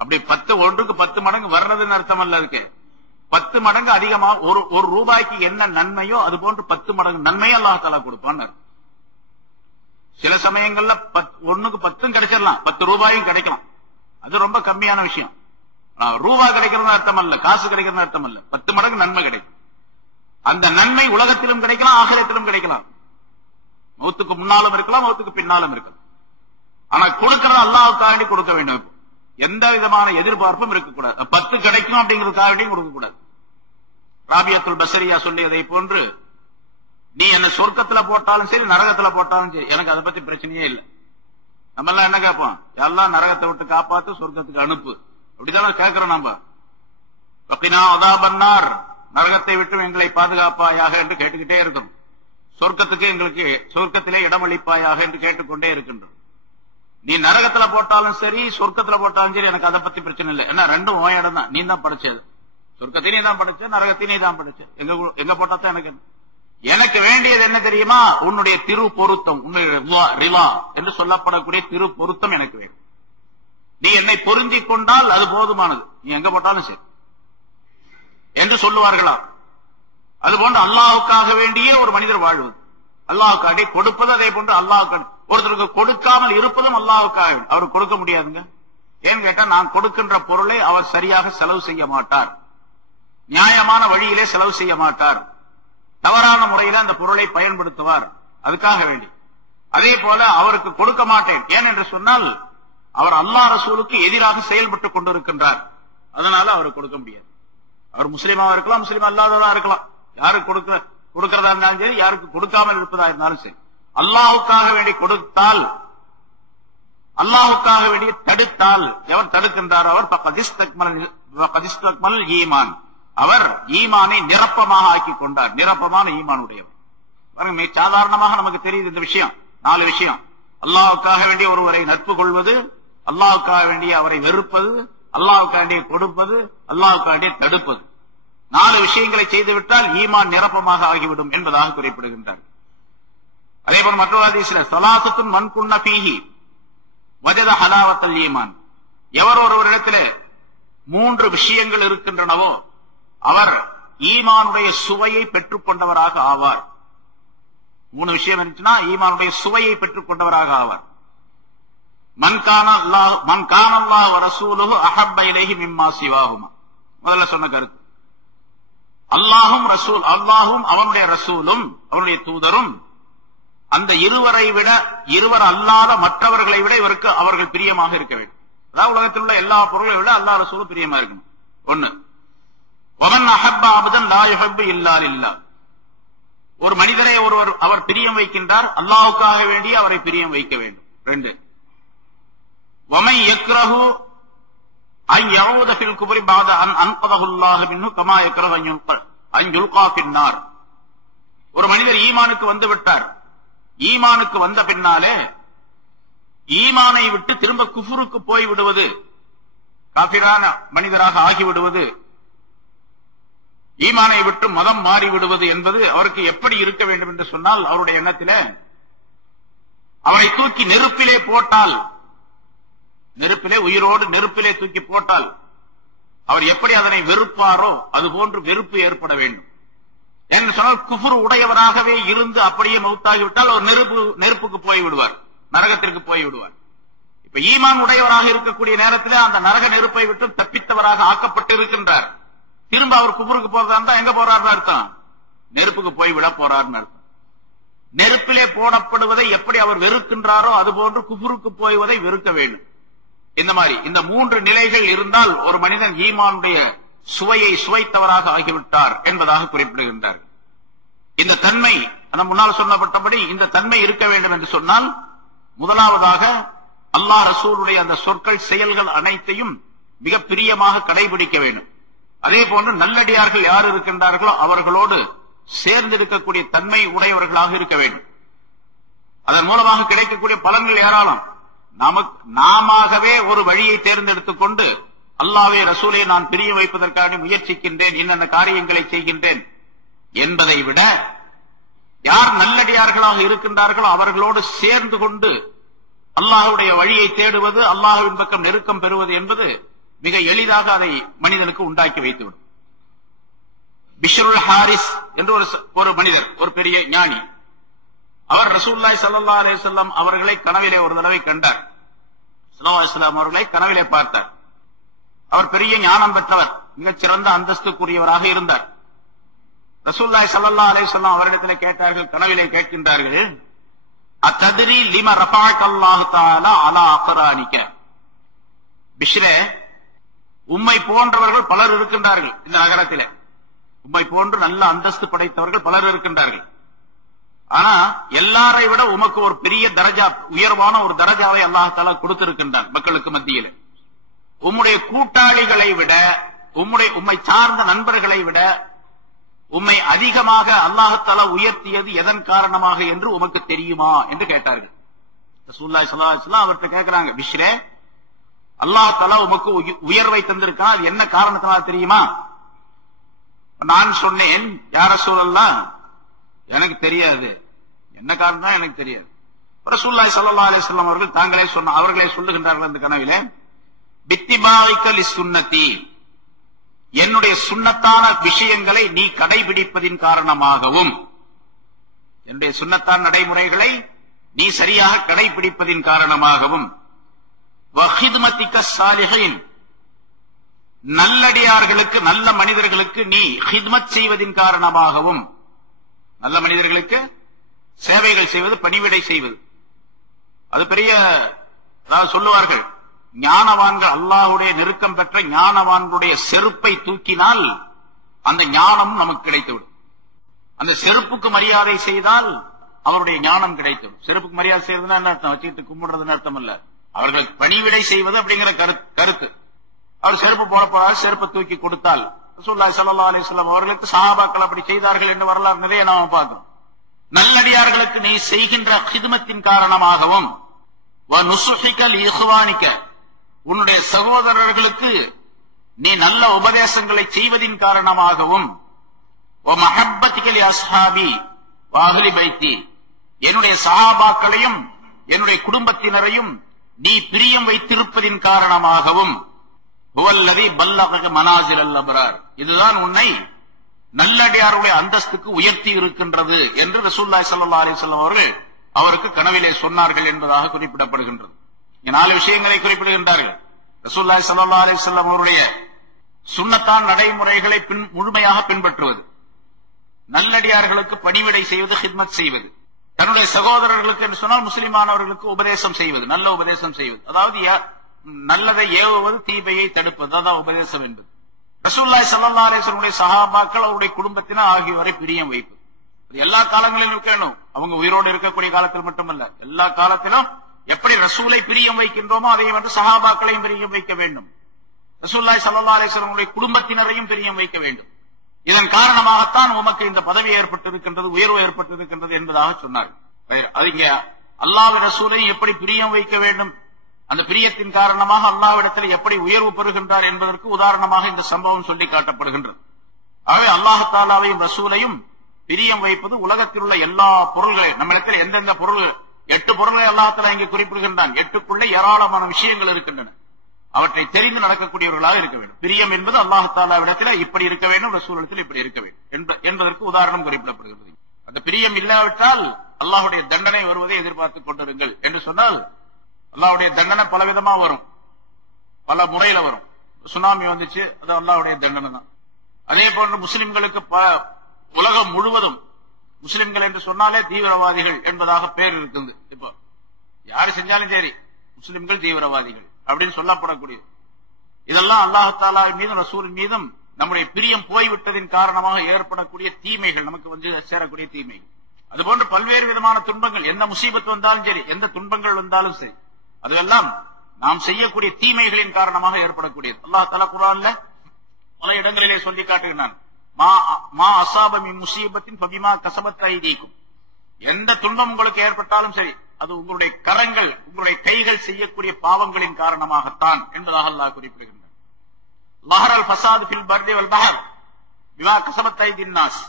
அப்படி 1க்கு 10 மடங்கு வர்றதுன்னு அர்த்தம் அல்ல. அதுக்கு 10 மடங்கு அதிகமா ஒரு ரூபாய்க்கு என்ன நன்மையோ அது போன்று 10 மடங்கு நன்மையை அல்லாஹ் தஆலா கொடுப்பான்னு. சில சமயங்கள்ல 1க்கு 10 கிடைச்சிடலாம், 10 ரூபாயும் கிடைக்கலாம். அது ரொம்ப கம்மியான விஷயம். ரூபாய் கிடைக்கிறது அர்த்தம் அல்ல, காசு கிடைக்கிறது அர்த்தம் அல்ல. 10 மடங்கு நன்மை கிடைக்கும். அந்த நன்மை உலகத்திலும் கிடைக்கலாம், ஆகிரத்திலும் கிடைக்கலாம். மௌத்துக்கு முன்னாலும் இருக்கலாம், மௌத்துக்கு பின்னாலும் இருக்கலாம். ஆனா கொடுக்கிறது அல்லாஹ்வுக்காக கொடுக்க வேண்டும். எந்த விதமான எதிர்பார்ப்பும் இருக்கக்கூடாது. 10 கிடைக்கும் அப்படிங்கிறதுக்காக கொடுக்க கூடாது. ராபியத்துல் பஸ்ரியா சொல்லியதை போன்று, நீ என்ன சொர்க்கத்துல போட்டாலும் சரி, நரகத்துல போட்டாலும் சரி, எனக்கு அதை பத்தி பிரச்சனையே இல்லை. நம்ம எல்லாம் என்ன கேட்போம்? எல்லாம் நரகத்தை விட்டு காப்பாத்து, சொர்க்கத்துக்கு அனுப்பு, அப்படிதான் கேட்கிறோம். நம்ம பக்கினா உதாபன்னார், நரகத்தை விட்டு எங்களை பாதுகாப்பாயாக என்று கேட்டுக்கிட்டே இருக்கிறோம். சொர்க்கத்துக்கு எங்களுக்கு சொர்க்கத்திலே இடமளிப்பாயாக என்று கேட்டுக்கொண்டே இருக்கின்றோம். நீ நரகத்துல போட்டாலும் சரி, சொர்க்கத்துல போட்டாலும் சரி, எனக்கு அதை பத்தி பிரச்சனை இல்லை. ஏன்னா ரெண்டும் ஓ இடம் தான். நீ தான் படைச்சது. சொர்க்கத்தையும் நீ தான் படைச்ச, நரகத்தையும் நீ தான் படைச்ச. எங்க போட்டாத்தான் எனக்கு எனக்கு வேண்டியது என்ன தெரியுமா? உன்னுடைய திரு பொருத்தம், உன்னுடைய ரிவா என்று சொல்லப்படக்கூடிய திரு பொருத்தம் எனக்கு வேணும். நீ என்னை பொருந்திக் கொண்டால் அது போதுமானது, நீ எங்க போட்டாலும் சரி என்று சொல்லுவார்களா? அதுபோன்று அல்லாஹ்வுக்காக வேண்டியே ஒரு மனிதர் வாழ்வது, அல்லாஹ்வுக்காக கொடுப்பது, அதே போன்று அல்லாஹ் ஒருத்தருக்கு கொடுக்காமல் இருப்பதும் அல்லாஹ்வுக்காக. அவர் கொடுக்க முடியாதுங்க. ஏன்னு கேட்டா, நான் கொடுக்கின்ற பொருளை அவர் சரியாக செலவு செய்ய மாட்டார், நியாயமான வழியிலே செலவு செய்ய மாட்டார், தவறான முறையில அந்த பொருளை பயன்படுத்துவார். அதுக்காக வேண்டி அதே போல அவருக்கு கொடுக்க மாட்டேன். ஏன் என்று சொன்னால், அவர் அல்லாஹ் ரசூலுக்கு எதிராக செயல்பட்டுக் கொண்டிருக்கின்றார். அதனால அவர் கொடுக்க முடியாது. அவர் முஸ்லீமா இருக்கலாம், முஸ்லீமா அல்லாதவரா இருக்கலாம். யாருக்கு கொடுக்கிறதா இருந்தாலும் சரி, யாருக்கு கொடுக்காமல் இருப்பதா இருந்தாலும் சரி, அல்லாஹ்வுக்காக வேண்டி கொடுத்தால், அல்லாஹ்வுக்காக வேண்டி தடுத்தால், எவர் தடுக்கின்றார் அவர் பகதிஸ்தக்மல் ஈமான், அவர் ஈமானை நிரப்பமாக ஆக்கி கொண்டார். நிரப்பமான ஈமான் உடையவர். பாருங்க, சாதாரணமாக நமக்கு தெரியுது இந்த விஷயம். 4 விஷயம். அல்லாஹ்வுக்காக வேண்டிய ஒருவரை நட்பு கொள்வது, அல்லாஹ்வுக்காக வேண்டிய அவரை வெறுப்பது, அல்லாஹ்வுக்காக வேண்டிய கொடுப்பது, அல்லாஹ்வுக்காக வேண்டிய தடுப்பது. 4 விஷயங்களை செய்துவிட்டால் ஈமான் நிரப்பமாக ஆகிவிடும் என்பதாக குறிப்பிடுகின்றார். அதேபோல் மற்றொரு ஹதீஸ்ல, ஸலாத்துன் மன் குன்ன ஃபீஹி வஜத ஹலாவத்தல் ஈமான், எவர் ஒருவரிடத்திலே 3 விஷயங்கள் இருக்கின்றனவோ அவர் ஈமானுடைய சுவையை பெற்றுக் கொண்டவராக ஆவார். 3 விஷயம் இருந்துச்சுன்னா ஈமானுடைய சுவையை பெற்றுக் கொண்டவராக ஆவார். மன் கான அல்லாஹ் வ ரசூலுஹு அஹப்ப இலைஹி மிம்மா சிவாஹுமா. முதல்ல சொன்ன கருத்து, அல்லாஹும் அவனுடைய ரசூலும் அவனுடைய தூதரும் அந்த இருவர் அல்லாத மற்றவர்களை விட இவருக்கு அவர்கள் பிரியமாக இருக்க வேண்டும். அதாவது உலகத்தில் உள்ள எல்லா பொருளை விட அல்லாஹ் ரசூலும் பிரியமா இருக்கணும். 1. வமன் அஹப்ப அப்தன் லா யுஹப்பு இல்லா லில்லாஹ். ஒரு மனிதரை ஒருவர் அவர் பிரியம் வைக்கின்றார், அல்லாஹ்வுக்காக வேண்டி அவரை பிரியம் வைக்க வேண்டும். 2. வமை யக்ரஹு அன் யஊத ஃபில் குஃப்ரி பஅத அன் அன்கதஹு அல்லாஹ் மின்ஹு கமா யக்ரஹு அன் யுல்கா ஃபின்னார். ஒரு மனிதர் ஈமானுக்கு வந்து விட்டார், ஈமானுக்கு வந்த பின்னாலே ஈமானை விட்டு திரும்ப குஃப்ருக்கு போய் விடுவது, காஃபிரான மனிதராக ஆகிவிடுவது, ஈமானை விட்டு மதம் மாறிவிடுவது என்பது அவருக்கு எப்படி இருக்க வேண்டும் என்று சொன்னால், அவருடைய எண்ணத்திலே அவரை தூக்கி நெருப்பிலே போட்டால், உயிரோடு நெருப்பிலே தூக்கி போட்டால் அவர் எப்படி அதனை வெறுப்பாரோ அதுபோன்று வெறுப்பு ஏற்பட வேண்டும் என்று சொன்னால், குஃப்ர் உடையவராகவே இருந்து அப்படியே மௌத்தாகிவிட்டால் அவர் நெருப்புக்கு போய் விடுவார், நரகத்திற்கு போய் விடுவார். இப்ப ஈமான் உடையவராக இருக்கக்கூடிய நேரத்தில் அந்த நரக நெருப்பை விட்டு தப்பித்தவராக ஆக்கப்பட்டு இருக்கின்றார். திரும்ப அவர் குஃப்ருக்கு போறதா இருந்தா எங்க போறாருன்னு அர்த்தம், நெருப்புக்கு போய் விட போறாருன்னு அர்த்தம். நெருப்பிலே போடப்படுவதை எப்படி அவர் வெறுக்கின்றாரோ அதுபோன்று குஃப்ருக்கு போய்வதை வெறுக்க வேண்டும். இந்த மாதிரி இந்த 3 நிலைகள் இருந்தால் ஒரு மனிதன் ஈமானுடைய சுவையை சுவைத்தவராக ஆகிவிட்டார் என்பதாக குறிப்பிடுகின்றார். இந்த தன்மை முன்னால் சொன்னப்பட்டபடி இந்த தன்மை இருக்க வேண்டும் என்று சொன்னால், முதலாவதாக அல்லாஹ் ரசூலுடைய அந்த சொற்கள் செயல்கள் அனைத்தையும் மிக பிரியமாக கடைபிடிக்க வேண்டும். அதே போன்று நல்லடியார்கள் யார் இருக்கின்றார்களோ அவர்களோடு சேர்ந்திருக்கக்கூடிய தன்மை உடையவர்களாக இருக்க வேண்டும். அதன் மூலமாக கிடைக்கக்கூடிய பலன்கள் ஏராளம். நாமவே ஒரு வழியை தேர்ந்தெடுத்துக் கொண்டு அல்லாஹ்வை ரசூலை நான் பிரிய வைப்பதற்காக முயற்சிக்கின்றேன், என்னென்ன காரியங்களை செய்கின்றேன் என்பதை விட யார் நல்லடியார்களாக இருக்கின்றார்களோ அவர்களோடு சேர்ந்து கொண்டு அல்லாஹ்வுடைய வழியை தேடுவது, அல்லாஹ்வின் பக்கம் நெருக்கம் பெறுவது என்பது மிக எளிதாக அதை மனிதனுக்கு உண்டாக்கி வைத்துவிடும். பிஷ்ருல் ஹாரிஸ் என்று ஒரு மனிதர், ஒரு பெரிய ஞானி, அவர் ரசூலுல்லாஹி ஸல்லல்லாஹு அலைஹி வஸல்லம் அவர்களை கனவிலே ஒரு தடவை கண்டார். ஸல்லல்லாஹு அலைஹி வஸல்லம் அவர்களை கனவிலே பார்த்தார். அவர் பெரிய ஞானம் பெற்றவர், மிகச்சிறந்த அந்தஸ்துக்குரியவராக இருந்தார். ரசூலுல்லாஹி ஸல்லல்லாஹு அலைஹி வஸல்லம் அவரிடத்தில் கேட்டார்கள், கனவிலே கேட்கின்றார்கள், அத்தத்ரி லிம ரஃபஅக அல்லாஹு தஆலா அலா அக்ரானிக. பிஷ்ரே, உம்மை போன்றவர்கள் பலர் இருக்கின்றார்கள் இந்த நகரத்திலே, உம்மை போன்று நல்ல அந்தஸ்து படைத்தவர்கள் பலர் இருக்கின்றார்கள். ஆனா எல்லாரை விட உமக்கு ஒரு பெரிய தரஜா, உயர்வான ஒரு தரஜாவை அல்லாஹ் தஆலா கொடுத்திருக்கின்றார் மக்களுக்கு மத்தியில். உம்முடைய கூட்டாளிகளை விட, உம்மை சார்ந்த நண்பர்களை விட உம்மை அதிகமாக அல்லாஹ் தஆலா உயர்த்தியது எதன் காரணமாக என்று உமக்கு தெரியுமா என்று கேட்டார்கள். ரசூலுல்லாஹி ஸல்லல்லாஹு அலைஹி வஸல்லம் அவர்கிட்ட கேட்கிறாங்க, பிஷ்ரே, அல்லாஹ் தஆலா உமக்கு உயர்வை தந்திருக்கான், அது என்ன காரணத்தினால் தெரியுமா? நான் சொன்னேன், யா ரசூலல்லாஹ், எனக்கு தெரியாது, என்ன காரணம் தான் எனக்கு தெரியாது. ரசூலுல்லாஹி ஸல்லல்லாஹு அலைஹி வஸல்லம் அவர்கள் அவர்களே சொல்லுகின்றார்கள் அந்த கனவிலே, பித்திபாயிக லிசுன்னதி, என்னுடைய சுன்னத்தான விஷயங்களை நீ கடைபிடிப்பதின் காரணமாகவும், என்னுடைய சுன்னத்தான நடைமுறைகளை நீ சரியாக கடைபிடிப்பதின் காரணமாகவும், வஹித்மதிக ஸாலிஹீன், நல்லடியார்களுக்கு நல்ல மனிதர்களுக்கு நீ ஹித்மத் செய்வதின் காரணமாகவும், நல்ல மனிதர்களுக்கு சேவைகள் செய்வது, பணிவிடை செய்வது, அது பெரிய, அதாவது சொல்லுவார்கள், ஞானவான்கள், அல்லாஹ்வுடைய நெருக்கம் பெற்ற ஞானவான்களுடைய செருப்பை தூக்கினால் அந்த ஞானம் நமக்கு கிடைத்துவிடும். அந்த செருப்புக்கு மரியாதை செய்தால் அவருடைய ஞானம் கிடைத்துவிடும். செருப்புக்கு மரியாதை செய்வதுன்னா என்ன அர்த்தம்? வச்சுக்கிட்டு கும்பிடுறதுன்னு அர்த்தம் இல்ல. அவர்கள் பணிவிடை செய்வது அப்படிங்கிற கருத்து. அவர் செருப்பு போட போறாரு, செருப்பை தூக்கி கொடுத்தால், ரசூலுல்லாஹி ஸல்லல்லாஹு அலைஹி வஸல்லம் அவர்களுக்கு சஹாபாக்கள் அப்படி செய்தார்கள் என்று வரலாறு நிறைய நாம பார்க்கிறோம். நல்லடியார்களுக்கு நீ செய்கின்ற ஹித்மத்தின் காரணமாகவும், வநுசுஹிக லிஇஹ்வானிக, உன்னுடைய சகோதரர்களுக்கு நீ நல்ல உபதேசங்களை செய்வதின் காரணமாகவும், வமஹப்பதிக லிஅஸ்ஹாபி வஅஹ்லி பைத்தி, என்னுடைய சஹாபாக்களையும் என்னுடைய குடும்பத்தினரையும் நீ பிரியம் வைத்திருப்பதின் காரணமாகவும், ஹுவல்லதி பல்லக மனாசில் அல் அப்ரார், இதுதான் உன்னை நல்லடியாருடைய அந்தஸ்துக்கு உயர்த்தி இருக்கின்றது என்று ரசூலுல்லாஹி ஸல்லல்லாஹு அலைஹி வஸல்லம் அவர்கள் அவருக்கு கனவிலே சொன்னார்கள் என்பதாக குறிப்பிடப்படுகின்றது. 4 விஷயங்களை குறிப்பிடுகின்றார்கள். ரசூலுல்லாஹி ஸல்லல்லாஹு அலைஹி வஸல்லம் அவருடைய சுன்னத்தான் நடைமுறைகளை முழுமையாக பின்பற்றுவது, நல்லடியார்களுக்கு பணிவிடை செய்வது, ஹித்மத் செய்வது, தன்னுடைய சகோதரர்களுக்கு என்று சொன்னால் முஸ்லிமானவர்களுக்கு உபதேசம் செய்வது, நல்ல உபதேசம் செய்வது, அதாவது நல்லதை ஏவுவது, தீமையை தடுப்பது, அதான் உபதேசம் என்பது. ரசூலுல்லாஹி ஸல்லல்லாஹு அலைஹி வஸல்லம் சஹாபாக்கள் அவருடைய குடும்பத்தினர் ஆகியோரை பிரியம் வைப்பு எல்லா காலங்களிலும் இருக்கணும். அவங்க உயிரோடு இருக்கக்கூடிய காலத்தில் மட்டுமல்ல, எல்லா காலத்திலும் எப்படி ரசூலை பிரியம் வைக்கின்றோமோ அதே வந்து சஹாபாக்களையும் பிரியம் வைக்க வேண்டும். ரசூலுல்லாஹி ஸல்லல்லாஹு அலைஹி வஸல்லம் குடும்பத்தினரையும் பிரியம் வைக்க வேண்டும். இதன் காரணமாகத்தான் உமக்கு இந்த பதவி ஏற்பட்டிருக்கின்றது, உயர்வு ஏற்பட்டிருக்கின்றது என்பதாக சொன்னார். இங்க அல்லாஹ்வின் ரசூலையும் எப்படி பிரியம் வைக்க வேண்டும், அந்த பிரியத்தின் காரணமாக அல்லாஹ்விடத்தில் எப்படி உயர்வு பெறுகின்றார் என்பதற்கு உதாரணமாக இந்த சம்பவம் சொல்லி காட்டப்படுகின்றது. ஆகவே அல்லாஹ் தஆலாவையும் ரசூலையும் பிரியம் வைப்பது உலகத்தில் உள்ள எல்லா பொருள்களையும், நம்மிடத்தில் எந்தெந்த பொருள்கள் 8 பொருள்களை அல்லாஹ் தஆலா இங்கே குறிப்பிடுகின்றான். 8க்குள்ளே ஏராளமான விஷயங்கள் இருக்கின்றன. அவற்றை தெரிந்து நடக்கக்கூடியவர்களாக இருக்க வேண்டும். பிரியம் என்பது அல்லாஹ் தஆலாவிடத்தில் இப்படி இருக்க வேண்டும், ரசூலிடத்தில் இப்படி இருக்க வேண்டும் என்பதற்கு உதாரணம் குறிப்பிடப்படுகிறது. அந்த பிரியம் இல்லாவிட்டால் அல்லாஹ்வுடைய தண்டனை வருவதை எதிர்பார்த்துக் கொண்டிருங்கள் என்று சொன்னால், அல்லாஹ்வுடைய தண்டனை பலவிதமா வரும், பல முறையில வரும். சுனாமி வந்துச்சு, அது அல்லாஹ்வுடைய தண்டனை தான். அதே போன்று முஸ்லிம்களுக்கு உலகம் முழுவதும் முஸ்லிம்கள் என்று சொன்னாலே தீவிரவாதிகள் என்பதாக பெயர் இருக்குது. இப்போ யாரு செஞ்சாலும் சரி முஸ்லிம்கள் தீவிரவாதிகள் அப்படின்னு சொல்லப்படக்கூடியது. இதெல்லாம் அல்லாஹ் தஆலாவின் மீதும் ரசூலின் மீதும் நம்முடைய பிரியம் போய்விட்டதின் காரணமாக ஏற்படக்கூடிய தீமைகள், நமக்கு வந்து சேரக்கூடிய தீமைகள். அதுபோன்று பல்வேறு விதமான துன்பங்கள், எந்த முசீபத் வந்தாலும் சரி, எந்த துன்பங்கள் வந்தாலும் சரி, அதெல்லாம் நாம் செய்யக்கூடிய தீமைகளின் காரணமாக ஏற்படக்கூடியது. அல்லாஹ் தஆலா குர்ஆன்ல பல இடங்களிலே சொல்லி காட்டுகிறான், மா அஸாப மின் முஸீபத்தின் ஃபபிமா கஸபத் ஐதீக்கும். எந்த துன்பம் உங்களுக்கு ஏற்பட்டாலும் சரி, அது உங்களுடைய கரங்கள், உங்களுடைய கைகள் செய்யக்கூடிய பாவங்களின் காரணமாகத்தான் என்பதாக அல்லாஹ் குறிப்பிடுகின்றார். லஹரல் ஃபஸாது ஃபில் பர்ரி வல் பஹர் பிமா கஸபத் ஐதின் நாஸ்.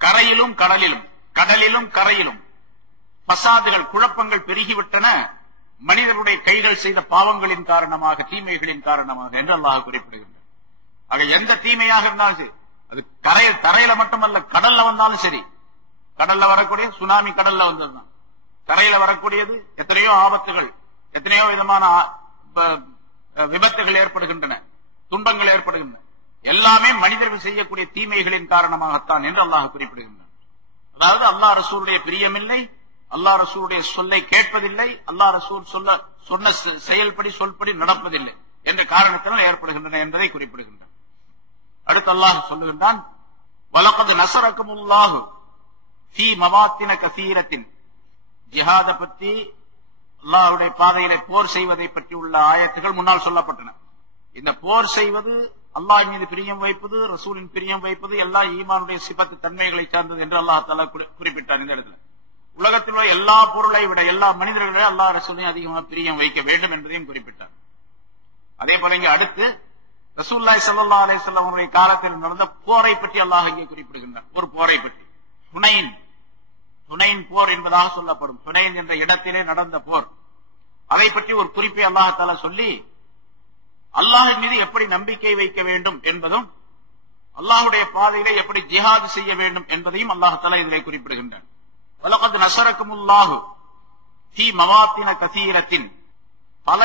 கரையிலும் கடலிலும், கடலிலும் கரையிலும் ஃபஸாதுகள், குழப்பங்கள் பெருகிவிட்டன மனிதருடைய கைகள் செய்த பாவங்களின் காரணமாக, தீமைகளின் காரணமாக என்று அல்லாஹ் குறிப்பிடுகின்றார். ஆக எந்த தீமையாக இருந்தாலும் சரி, அது தரையில மட்டுமல்ல, கடல்ல வந்தாலும் சரி, கடல்ல வரக்கூடிய சுனாமி கடல்ல வந்ததுதான், கரையில வரக்கூடியது எத்தனையோ ஆபத்துகள், எத்தனையோ விதமான விபத்துகள் ஏற்படுகின்றன, துன்பங்கள் ஏற்படுகின்றன. எல்லாமே மனிதர்கள் செய்யக்கூடிய தீமைகளின் காரணமாகத்தான் என்று அல்லாஹ் குறிப்பிடுகின்றார். அதாவது அல்லாஹ் ரசூலுடைய பிரியமில்லை, அல்லாஹ் ரசூலுடைய சொல்லை கேட்பதில்லை, அல்லாஹ் ரசூல் சொன்ன செயல்படி சொல்படி நடப்பதில்லை என்ற காரணத்தினால் ஏற்படுகின்றன என்பதை குறிப்பிடுகின்றார். அடுத்து அல்லாஹ் சொல்லுகின்றான், வலகத் நஸரகுமுல்லாஹு ஃபீ மவாத்தின கஸீரத்தின். ஜிஹாத பற்றி, அல்லாஹ்வுடைய பாதையிலே போர் செய்வதை பற்றி உள்ள ஆயத்துகள் முன்னால் சொல்லப்பட்டன. இந்த போர் செய்வது, அல்லாஹ் மீது பிரியம் வைப்பது, ரசூலின் பிரியம் வைப்பது எல்லாம் ஈமானுடைய சிபத்து தன்மைகளை சார்ந்தது என்று அல்லாஹ் தஆலா குறிப்பிட்டார். இந்த இடத்துல உலகத்தில் உள்ள எல்லா பொருளை விட, எல்லா மனிதர்களை அல்லாஹ் ரசூலையும் அதிகமாக பிரியம் வைக்க வேண்டும் என்பதையும் குறிப்பிட்டார். அதே போல இங்க அடுத்து ரசூலுல்லாஹி ஸல்லல்லாஹு அலைஹி வஸல்லம் அவருடைய காலத்தில் நடந்த போரை பற்றி அல்லாஹ் இங்கே குறிப்பிடுகின்றார். ஒரு போரை பற்றி, ஹுனைன் போர் என்பதாக சொல்லப்படும் ஹுனைன் என்ற இடத்திலே நடந்த போர், அதை பற்றி ஒரு குறிப்பை அல்லாஹ் தஆலா சொல்லி, அல்லாஹ்வின் மீது எப்படி நம்பிக்கை வைக்க வேண்டும் என்பதும், அல்லாஹ்வுடைய பாதையிலே எப்படி ஜிஹாத் செய்ய வேண்டும் என்பதையும் அல்லாஹ் தஆலா இதிலே குறிப்பிடுகின்றார். வலகத் நஸரகுமுல்லாஹு ஃபீ மவாத்தின கஸீரத்தின். பல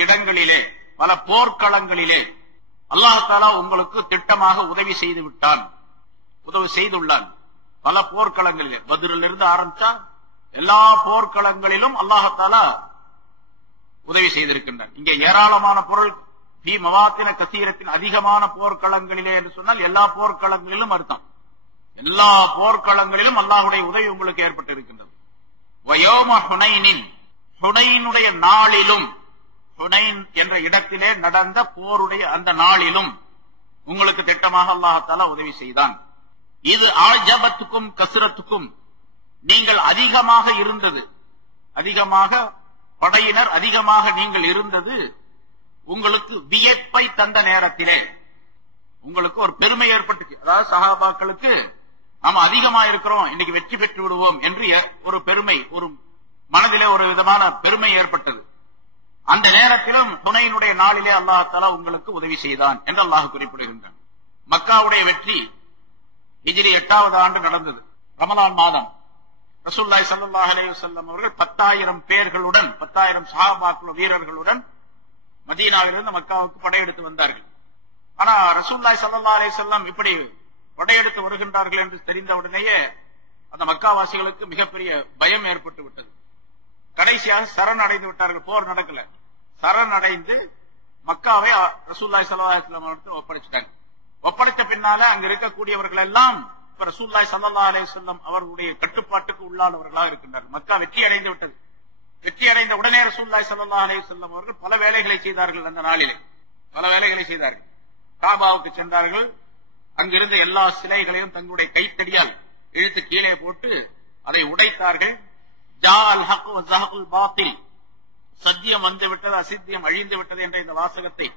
இடங்களிலே பல போர்க்களங்களிலே அல்லாஹ் தஆலா உங்களுக்கு திட்டமாக உதவி செய்துள்ளான். பல போர்க்களங்களிலே, பத்ரிலிருந்து ஆரம்பிச்சா எல்லா போர்க்களங்களிலும் அல்லாஹ் தஆலா உதவி செய்திருக்கின்றான். இங்கே ஏராளமான பொருள், ஃபீ மவாத்தின கஸீரத்தின், அதிகமான போர்க்களங்களிலே என்று சொன்னால் எல்லா போர்க்களங்களிலும் அர்த்தம், எல்லா போர்க்களங்களிலும் அல்லாஹ்வுடைய உதவி உங்களுக்கு ஏற்பட்டிருக்கின்றது. வயோம ஹுனைனின், ஹுனைனுடைய நாளிலும், ஹுனைன் என்ற இடத்திலே நடந்த போருடைய அந்த நாளிலும் உங்களுக்கு திட்டமாக அல்லாஹ் தஆலா உதவி செய்தான். இது ஆஜபத்துக்கும் கஸ்ரத்துக்கும், நீங்கள் அதிகமாக இருந்தது, அதிகமாக படையினர் அதிகமாக நீங்கள் இருந்தது உங்களுக்கு வியப்பை தந்த நேரத்திலே உங்களுக்கு ஒரு பெருமை ஏற்பட்டுச்சு. அதாவது சஹாபாக்களுக்கு நாம அதிகமா இருக்கிறோம், இன்னைக்கு வெற்றி பெற்று விடுவோம் என்று ஒரு பெருமை, ஒரு மனதிலே ஒரு விதமான பெருமை ஏற்பட்டது. அந்த நேரத்திலும் ஹுனைனுடைய நாளிலே அல்லாஹ் தஆலா உங்களுக்கு உதவி செய்தான் என்று அல்லாஹ் குறிப்பிடுகின்றான். மக்காவுடைய வெற்றி ஹிஜ்ரி 8வது ஆண்டு நடந்தது. ரமலான் மாதம் ரசூலுல்லாஹி ஸல்லல்லாஹு அலைஹி வஸல்லம் அவர்கள் 10,000 பேர்களுடன் 10,000 சஹாபாக்கள் வீரர்களுடன் மதீனாவிலிருந்து மக்காவுக்கு படையெடுத்து வந்தார்கள். ஆனா ரசூலுல்லாஹி ஸல்லல்லாஹு அலைஹி வஸல்லம் இப்படி படையெடுத்து வருகின்றார்கள் என்று தெரிந்தவுடனேயே அந்த மக்காவாசிகளுக்கு மிகப்பெரிய பயம் ஏற்பட்டு விட்டது. கடைசியாக சரணடைந்து விட்டார்கள். போர் நடக்கல, சரணடைந்து மக்காவை ரசூலுல்லாஹி ஸல்லல்லாஹு அலைஹி வஸல்லம் அவர்கள் ஒப்படைச்சிட்டாங்க. ஒப்படைத்த பின்னால அங்க இருக்கக்கூடியவர்கள் எல்லாம் இப்ப ரசூலுல்லாஹி ஸல்லல்லாஹு அலைஹி வஸல்லம் அவர்களுடைய கட்டுப்பாட்டுக்கு உள்ளானவர்களாக இருக்கின்றார்கள். மக்கா வெற்றி அடைந்து விட்டது. வெற்றி அடைந்த உடனே ரசூலுல்லாஹி ஸல்லல்லாஹு அலைஹி வஸல்லம் அவர்கள் பல வேலைகளை செய்தார்கள். அந்த நாளிலே பல வேலைகளை செய்தார்கள். காபாவுக்கு சென்றார்கள். அங்கிருந்த எல்லா சிலைகளையும் தங்களுடைய கைத்தடியால் இழுத்து கீழே போட்டு அதை உடைத்தார்கள். ஜால் ஹக் வ ஸஹகுல் பாத்தில், சத்தியம் வந்து விட்டது, அசித்தியம் அழிந்து விட்டது என்ற இந்த வாசகத்தை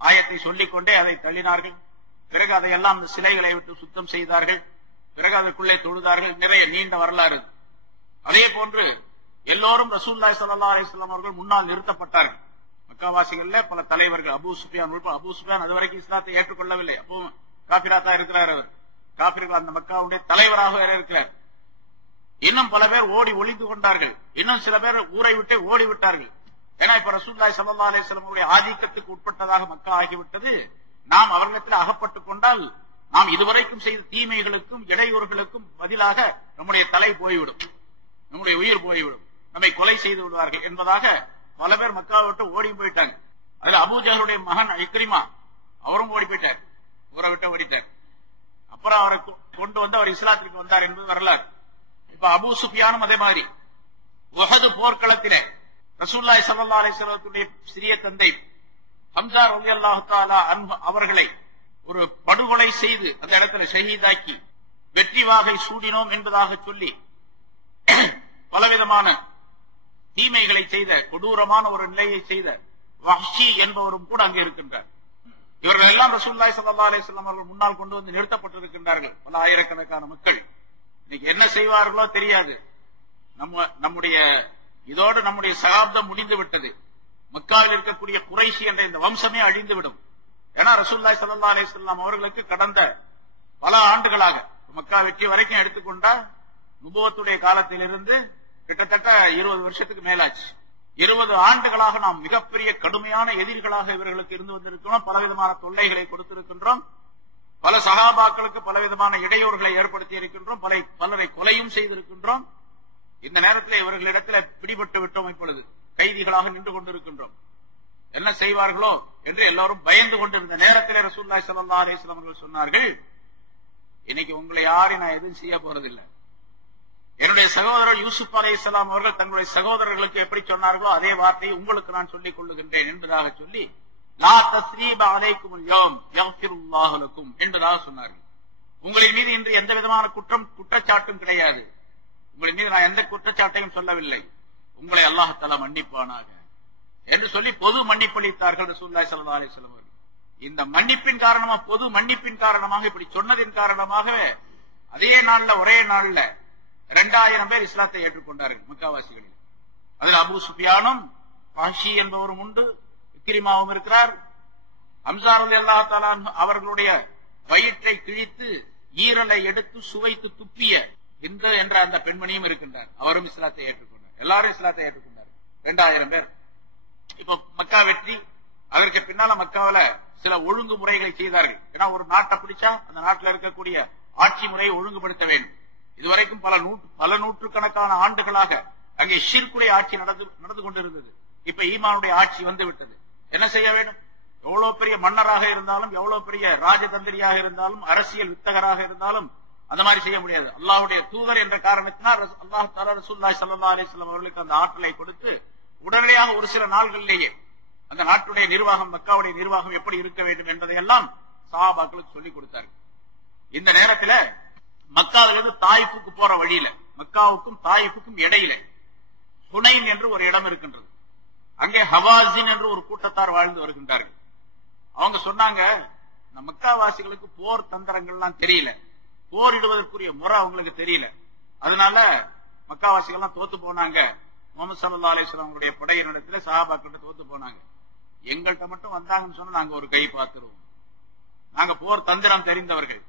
ஆயத்தை சொல்லிக் கொண்டே அதை தள்ளினார்கள். பிறகு அதையெல்லாம் அந்த சிலைகளை விட்டு சுத்தம் செய்தார்கள். பிறகு அதற்குள்ளே தொழுதார்கள். நிறைய நீண்ட வரலாறு. அதே போன்று எல்லோரும் ரசூலுல்லாஹி ஸல்லல்லாஹு அலைஹி வஸல்லம் அவர்கள் முன்னால் நிறுத்தப்பட்டார்கள். மக்காவாசிகள்ல பல தலைவர்கள், அபூ சுஃபியான் உட்பட. அபூ சுஃபியான் அதுவரைக்கும் இஸ்லாத்தை ஏற்றுக்கொள்ளவில்லை. அப்போ காபிரா தான் இருக்கிறார். அவர் காபிர்கள் அந்த மக்காவுடைய தலைவராக இருக்கிறார். இன்னும் பல பேர் ஓடி ஒளிந்து கொண்டார்கள். இன்னும் சில பேர் ஊரை விட்டு ஓடிவிட்டார்கள். ஏன்னா இப்ப ரசூலுல்லாஹி ஸல்லல்லாஹு அலைஹி வஸல்லம் அவருடைய ஆதிக்கத்துக்கு உட்பட்டதாக மக்கா ஆகிவிட்டது. நாம் அவர்களிடத்தில் அகப்பட்டுக் கொண்டால் நாம் இதுவரைக்கும் செய்த தீமைகளுக்கும் இடையூறுகளுக்கும் பதிலாக நம்முடைய தலை போய்விடும், நம்முடைய உயிர் போய்விடும், நம்மை கொலை செய்து விடுவார்கள் என்பதாக பல பேர் மக்காவை விட்டு ஓடி போயிட்டாங்க. அதுல அபூஜஹலுடைய மகன் இக்ரிமா அவரும் ஓடி போயிட்டார், ஊரை விட்டு ஓடிட்டார். அப்புறம் அவரை கொண்டு வந்து அவர் இஸ்லாத்திற்கு வந்தார் என்பது வரலாறு. இப்ப அபூ சுஃபியானும் அதே மாதிரி உஹது போர்க்களத்திலே ரசூலுல்லாஹி ஸல்லல்லாஹு அலைஹி வஸல்லத்துடைய சிறிய தந்தை ஹம்ஸா ரலியல்லாஹு தஆலா அன்ஹு அவர்களை ஒரு படுகொலை செய்து அந்த இடத்துல ஷஹீதாக்கி வெற்றி வாகை சூடினோம் என்பதாக சொல்லி பலவிதமான தீமைகளை செய்த கொடூரமான ஒரு நிலையை செய்த வஹ்ஷி என்பவரும் கூட அங்கே இருக்கின்றார். இவர்கள் எல்லாம் ரசூலுல்லாஹி ஸல்லல்லாஹு அலைஹி வஸல்லம் அவர்கள் முன்னால் கொண்டு வந்து நிறுத்தப்பட்டிருக்கின்றார்கள். பல ஆயிரக்கணக்கான மக்கள் இன்னைக்கு என்ன செய்வார்களோ தெரியாது. நம்முடைய இதோடு நம்முடைய சகாப்தம் முடிந்து விட்டது. மக்காவில் இருக்கக்கூடிய குறைஷி என்ற இந்த வம்சமே அழிந்துவிடும். ஏன்னா ரசூலுல்லாஹி ஸல்லல்லாஹு அலைஹி வஸல்லம் அவர்களுக்கு கடந்த பல ஆண்டுகளாக மக்கா வெற்றி வரைக்கும் எடுத்துக்கொண்டா நுபுவத்துடைய காலத்திலிருந்து கிட்டத்தட்ட 20 வருஷத்துக்கு மேலாச்சு. 20 ஆண்டுகளாக நாம் மிகப்பெரிய கடுமையான எதிரிகளாக இவர்களுக்கு இருந்து வந்திருக்கிறோம். பலவிதமான தொல்லைகளை கொடுத்திருக்கின்றோம். பல சகாபாக்களுக்கு பலவிதமான இடையூறுகளை ஏற்படுத்தி இருக்கின்றோம். பலரை கொலையும் செய்திருக்கின்றோம். இந்த நேரத்தில் இவர்களிடத்தில் பிடிபட்டு விட்டோம். இப்பொழுது கைதிகளாக நின்று கொண்டிருக்கின்றோம். என்ன செய்வார்களோ என்று எல்லாரும் பயந்து கொண்டிருந்த நேரத்தில் ரசூலுல்லாஹி ஸல்லல்லாஹு அலைஹி வஸல்லம் அவர்கள் சொன்னார்கள், இன்னைக்கு உங்களை யாரையும் நான் எதுவும் செய்ய போறதில்லை. என்னுடைய சகோதரர் யூசுப் அலைஹிஸ்ஸலாம் அவர்கள் தங்களுடைய சகோதரர்களுக்கு எப்படி சொன்னார்களோ அதே வார்த்தையை உங்களுக்கு நான் சொல்லிக் கொள்ளுகின்றேன் என்பதாக சொல்லி லா தஸ்ரீப அலைக்குமுல் யௌம் யக்ஃபிருல்லாஹு லக்கும் என்பதாக சொன்னார்கள். உங்களின் மீது இன்று எந்த விதமான குற்றச்சாட்டும் கிடையாது. உங்களின் மீது நான் எந்த குற்றச்சாட்டையும் சொல்லவில்லை. உங்களை அல்லாஹ் தஆலா மன்னிப்பானாக என்று சொல்லி பொது மன்னிப்பளித்தார்கள் ரசூலுல்லாஹி ஸல்லல்லாஹு அலைஹி வஸல்லம். இந்த மன்னிப்பின் காரணமாக, பொது மன்னிப்பின் காரணமாக, இப்படி சொன்னதின் காரணமாக அதே நாள்ல ஒரே நாள்ல 2000 பேர் இஸ்லாத்தை ஏற்றுக்கொண்டார்கள் மக்காவாசிகளில். அதில் அபூ சுஃபியானும் வஹ்ஷி என்பவரும் உண்டு, இக்ரிமாவும் இருக்கிறார். ஹம்ஸா ரலியல்லாஹு தஆலா அவர்களுடைய வயிற்றை கிழித்து ஈரலை எடுத்து சுவைத்து துப்பிய இந்த என்ற அந்த பெண்மணியும் இருக்கின்றார். அவரும் இஸ்லாத்தை ஏற்றுக்கொண்டார். எல்லாரும் இஸ்லாத்தை ஏற்றுக்கொண்டார். 2000 பேர். இப்ப மக்கா வெற்றி. அதற்கு பின்னால மக்காவில சில ஒழுங்குமுறைகளை செய்தார்கள். ஏன்னா ஒரு நாட்டை பிடிச்சா அந்த நாட்டில் இருக்கக்கூடிய ஆட்சி முறையை ஒழுங்குபடுத்த வேண்டும். இதுவரைக்கும் பல நூற்றுக்கணக்கான ஆண்டுகளாக அங்கே ஷிர்குடைய ஆட்சி நடந்து கொண்டிருந்தது. இப்ப ஈமானுடைய ஆட்சி வந்து விட்டது. என்ன செய்ய வேண்டும்? எவ்வளவு பெரிய மன்னராக இருந்தாலும், எவ்வளவு பெரிய ராஜதந்திரியாக இருந்தாலும், அரசியல் வித்தகராக இருந்தாலும் அந்த மாதிரி செய்ய முடியாது. அல்லாஹ்வுடைய தூதர் என்ற காரணத்தினால் அல்லாஹ் தஆலா ரசூலுல்லாஹி ஸல்லல்லாஹு அலைஹி வஸல்லம் அவர்களுக்கு அந்த ஆற்றலை கொடுத்து உடனடியாக ஒரு சில நாள்களிலேயே அந்த நாட்டுடைய நிர்வாகம், மக்காவுடைய நிர்வாகம் எப்படி இருக்க வேண்டும் என்பதையெல்லாம் சஹாபாக்களுக்கு சொல்லிக் கொடுத்தார்கள். இந்த நேரத்தில் மக்காவிலிருந்து தாயிஃபுக்கு போற வழியில, மக்காவுக்கும் தாயிஃபுக்கும் இடையில ஹுனைன் என்று ஒரு இடம் இருக்கின்றது. அங்கே ஹவாஸின் என்று ஒரு கூட்டத்தார் வாழ்ந்து வருகின்றார்கள். அவங்க சொன்னாங்க, நம்ம மக்காவாசிகளுக்கு போர் தந்திரங்கள்லாம் தெரியல, போரிடுவதற்குரிய முறை அவங்களுக்கு தெரியல. அதனால மக்காவாசிகள் எல்லாம் தோத்து போனாங்க. முஹம்மது ஸல்லல்லாஹு அலைஹி வஸல்லம் அவருடைய படையினிடத்துல சஹாபாக்கள் தோத்து போனாங்க. எங்கள்கிட்ட மட்டும் வந்தாங்கன்னு சொன்னா நாங்க ஒரு கை பார்த்துருவோம். நாங்க போர் தந்திரம் தெரிந்தவர்கள்,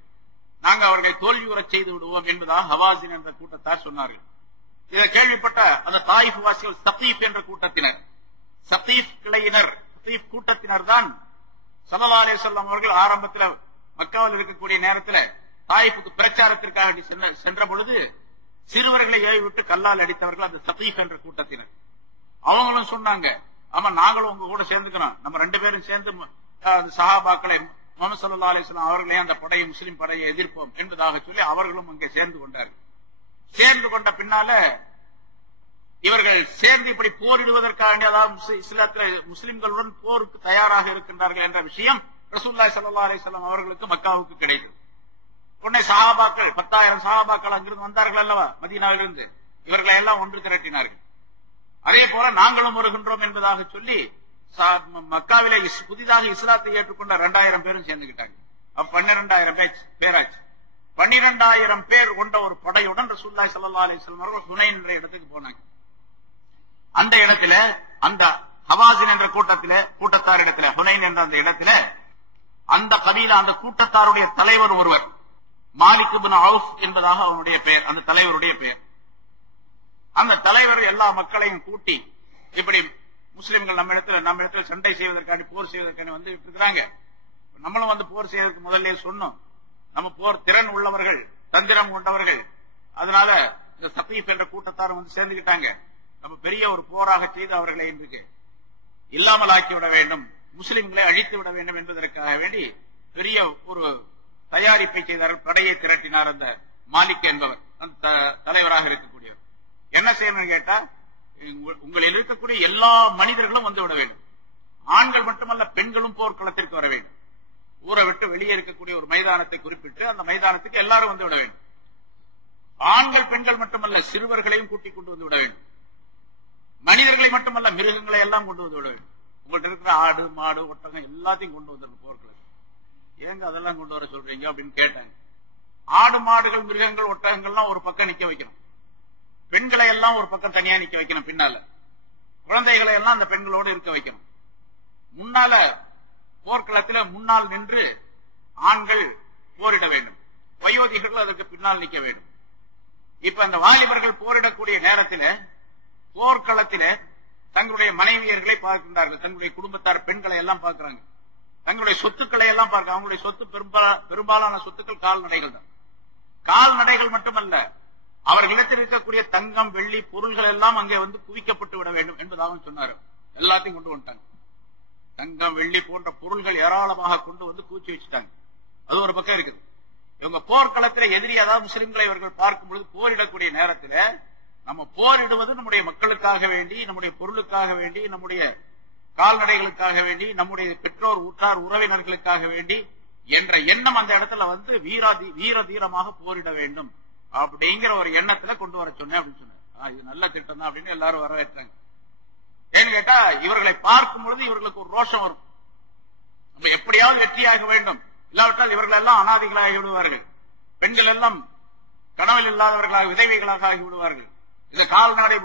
நாங்க அவர்களை தோல்வியுறச் செய்து விடுவோம் என்பதாக ஹவாஸின் என்ற கூட்டத்தார் சொன்னார்கள். இதை கேள்விப்பட்ட அந்த தாயிஃப் வாசிகள் சகீஃப் என்ற கூட்டத்தினர், சகீஃப் கிளையினர், சகீஃப் கூட்டத்தினர் தான் ஸல்லல்லாஹு அலைஹி வஸல்லம் அவர்கள் ஆரம்பத்தில் மக்காவில் இருக்கக்கூடிய நேரத்தில் தாயிஃபுக்கு பிரச்சாரத்திற்காக சென்ற பொழுது சிறுவர்களை ஏவி விட்டு கல்லால் அடித்தவர்கள் அந்த சகீஃப் என்ற கூட்டத்தினர். அவங்களும் சொன்னாங்க, ஆமா நாங்களும் உங்க கூட சேர்ந்துக்கிறோம், நம்ம 2 பேரும் சேர்ந்து சஹாபாக்களை முஹம்மது ஸல்லல்லாஹு அலைஹி வஸல்லம் அவர்களே அந்த படையை முஸ்லிம் படையை எதிர்ப்போம் என்பதாக சொல்லி அவர்களும் அங்கே சேர்ந்து கொண்டார்கள். சேர்ந்து கொண்ட பின்னால இவர்கள் சேர்ந்து இப்படி போரிடுவதற்காக, அதாவது இஸ்லாத்துல முஸ்லிம்களுடன் போருக்கு தயாராக இருக்கின்றார்கள் என்ற விஷயம் ரசூலுல்லாஹி ஸல்லல்லாஹு அலைஹி வஸல்லம் அவர்களுக்கு மக்காவுக்கு கிடைத்தது. உடனே சஹாபாக்கள் 10,000 சஹாபாக்கள் அங்கிருந்து வந்தார்கள் அல்லவா, மதீனாவிலிருந்து, இவர்களை எல்லாம் ஒன்று திரட்டினார்கள். அதே போல நாங்களும் வருகின்றோம் என்பதாக சொல்லி மக்காவிலே புதிதாக இஸ்லாத்தை ஏற்றுக்கொண்ட 2,000 பேரும் சேர்ந்துகிட்டாங்க. 12,000 பேராச்சு. 12,000 பேர் கொண்ட ஒரு படையுடன் ரசூலுல்லாஹி ஸல்லல்லாஹு அலைஹி வஸல்லம் அவர்கள் ஹுனைன் என்ற இடத்துக்கு போனாங்க. அந்த இடத்துல அந்த ஹவாஸின் என்ற கூட்டத்தார் இடத்துல, ஹுனைன் என்ற அந்த இடத்துல அந்த கபீலா, அந்த கூட்டத்தாருடைய தலைவர் ஒருவர், மாலிக் இப்னு அவுஃப் என்பதாக அவனுடைய பெயர், அந்த தலைவருடைய பெயர். அந்த தலைவர் எல்லா மக்களையும் கூட்டி, இப்படி முஸ்லிம்கள் நம்ம இடத்துல சண்டை செய்வதற்காண்டி, போர் செய்வதற்காண்டி வந்து இருக்கிறாங்க, நம்மளும் வந்து போர் செய்வதற்கு முதல்ல சொன்னோம், நம்ம போர் திறன் உள்ளவர்கள், தந்திரம் கொண்டவர்கள், அதனால இந்த சகீஃப் என்ற கூட்டத்தாரும் வந்து சேர்ந்துகிட்டாங்க, நம்ம பெரிய ஒரு போராக செய்து அவர்களை இன்றைக்கு இல்லாமல் ஆக்கிவிட வேண்டும், முஸ்லிம்களை அழித்து விட வேண்டும் என்பதற்காக வேண்டி பெரிய ஒரு தயாரிப்பை செய்தார்கள். படையை திரட்டினார் அந்த மாலிக் என்பவர், அந்த தலைவராக இருக்கக்கூடியவர். என்ன செய்யணும் கேட்டா, உங்களில் இருக்கக்கூடிய எல்லா மனிதர்களும் வந்து விட வேண்டும், ஆண்கள் மட்டுமல்ல பெண்களும் போர்க்களத்திற்கு வர வேண்டும். ஊரை விட்டு வெளியே இருக்கக்கூடிய ஒரு மைதானத்தை குறிப்பிட்டு அந்த மைதானத்துக்கு எல்லாரும் வந்து விட வேண்டும். ஆண்கள் பெண்கள் மட்டுமல்ல சிறுவர்களையும் கூட்டிக் கொண்டு வந்து விட வேண்டும். மனிதர்களை மட்டுமல்ல மிருகங்களை எல்லாம் கொண்டு வந்து விட வேண்டும். உங்கள்ட்ட இருக்கிற ஆடு மாடு ஒட்டகம் எல்லாத்தையும் கொண்டு வந்து போர்க்களம். ஏங்க அதெல்லாம் கொண்டு வர சொல்றீங்க அப்படின்னு கேட்டாங்க. ஆடு மாடுகள் மிருகங்கள் ஒட்டகங்கள்லாம் ஒரு பக்கம் நிக்க வைக்கணும், பெண்களை எல்லாம் ஒரு பக்கம் தனியா நிக்க வைக்கணும், பின்னால குழந்தைகளை எல்லாம் அந்த பெண்களோடு இருக்க வைக்கணும். முன்னால போர்க்களத்தில் முன்னால் நின்று ஆண்கள் போரிட வேண்டும், வயோதிகர்கள் அதற்கு பின்னால் நிற்க வேண்டும். இப்ப அந்த வாலிபர்கள் போரிடக்கூடிய நேரத்தில் போர்க்களத்தில் தங்களுடைய மனைவியர்களை பார்க்கின்றார்கள், தங்களுடைய குடும்பத்தார் பெண்களை எல்லாம் பார்க்கிறாங்க, தங்களுடைய சொத்துக்களை எல்லாம் பார்க்க. அவங்களுடைய சொத்து பெரும்பாலான சொத்துக்கள் கால்நடைகள் தான். கால்நடைகள் மட்டுமல்ல, அவர்களிடத்தில் இருக்கக்கூடிய தங்கம் வெள்ளி பொருள்கள் எல்லாம் அங்கே வந்து குவிக்கப்பட்டு விட வேண்டும் என்பதாக சொன்னார். எல்லாத்தையும் கொண்டு வந்துட்டாங்க. தங்கம் வெள்ளி போன்ற பொருள்கள் ஏராளமாக கொண்டு வந்து கூச்சி வச்சுட்டாங்க. அது ஒரு பக்கம் இருக்குது. இவங்க போர்க்களத்தில் எதிரி, அதாவது முஸ்லிம்களை இவர்கள் பார்க்கும் பொழுது போரிடக்கூடிய நேரத்தில் நம்ம போரிடுவது நம்முடைய மக்களுக்காக வேண்டி, நம்முடைய பொருளுக்காக வேண்டி, நம்முடைய கால்நடைகளுக்காக வேண்டி, நம்முடைய பெற்றோர் ஊட்டார் உறவினர்களுக்காக வேண்டி என்ற எண்ணம் அந்த இடத்துல வந்து வீர தீரமாக போரிட வேண்டும் அப்படிங்கிற ஒரு எண்ணத்துல கொண்டு வர சொன்னேன் அப்படின்னு சொன்னேன். இது நல்ல திட்டம் தான் அப்படின்னு எல்லாரும் வரவேற்றாங்க. ஏன்னு கேட்டா, இவர்களை பார்க்கும் பொழுது இவர்களுக்கு ஒரு ரோஷம் வரும், நம்ம எப்படியாவது வெற்றியாக வேண்டும், இல்லாவிட்டால் இவர்கள் எல்லாம் அனாதைகளாகி விடுவார்கள், பெண்கள் எல்லாம் கனவில் இல்லாதவர்களாக விதவைகளாக ஆகி விடுவார்கள், இந்த கால்நடை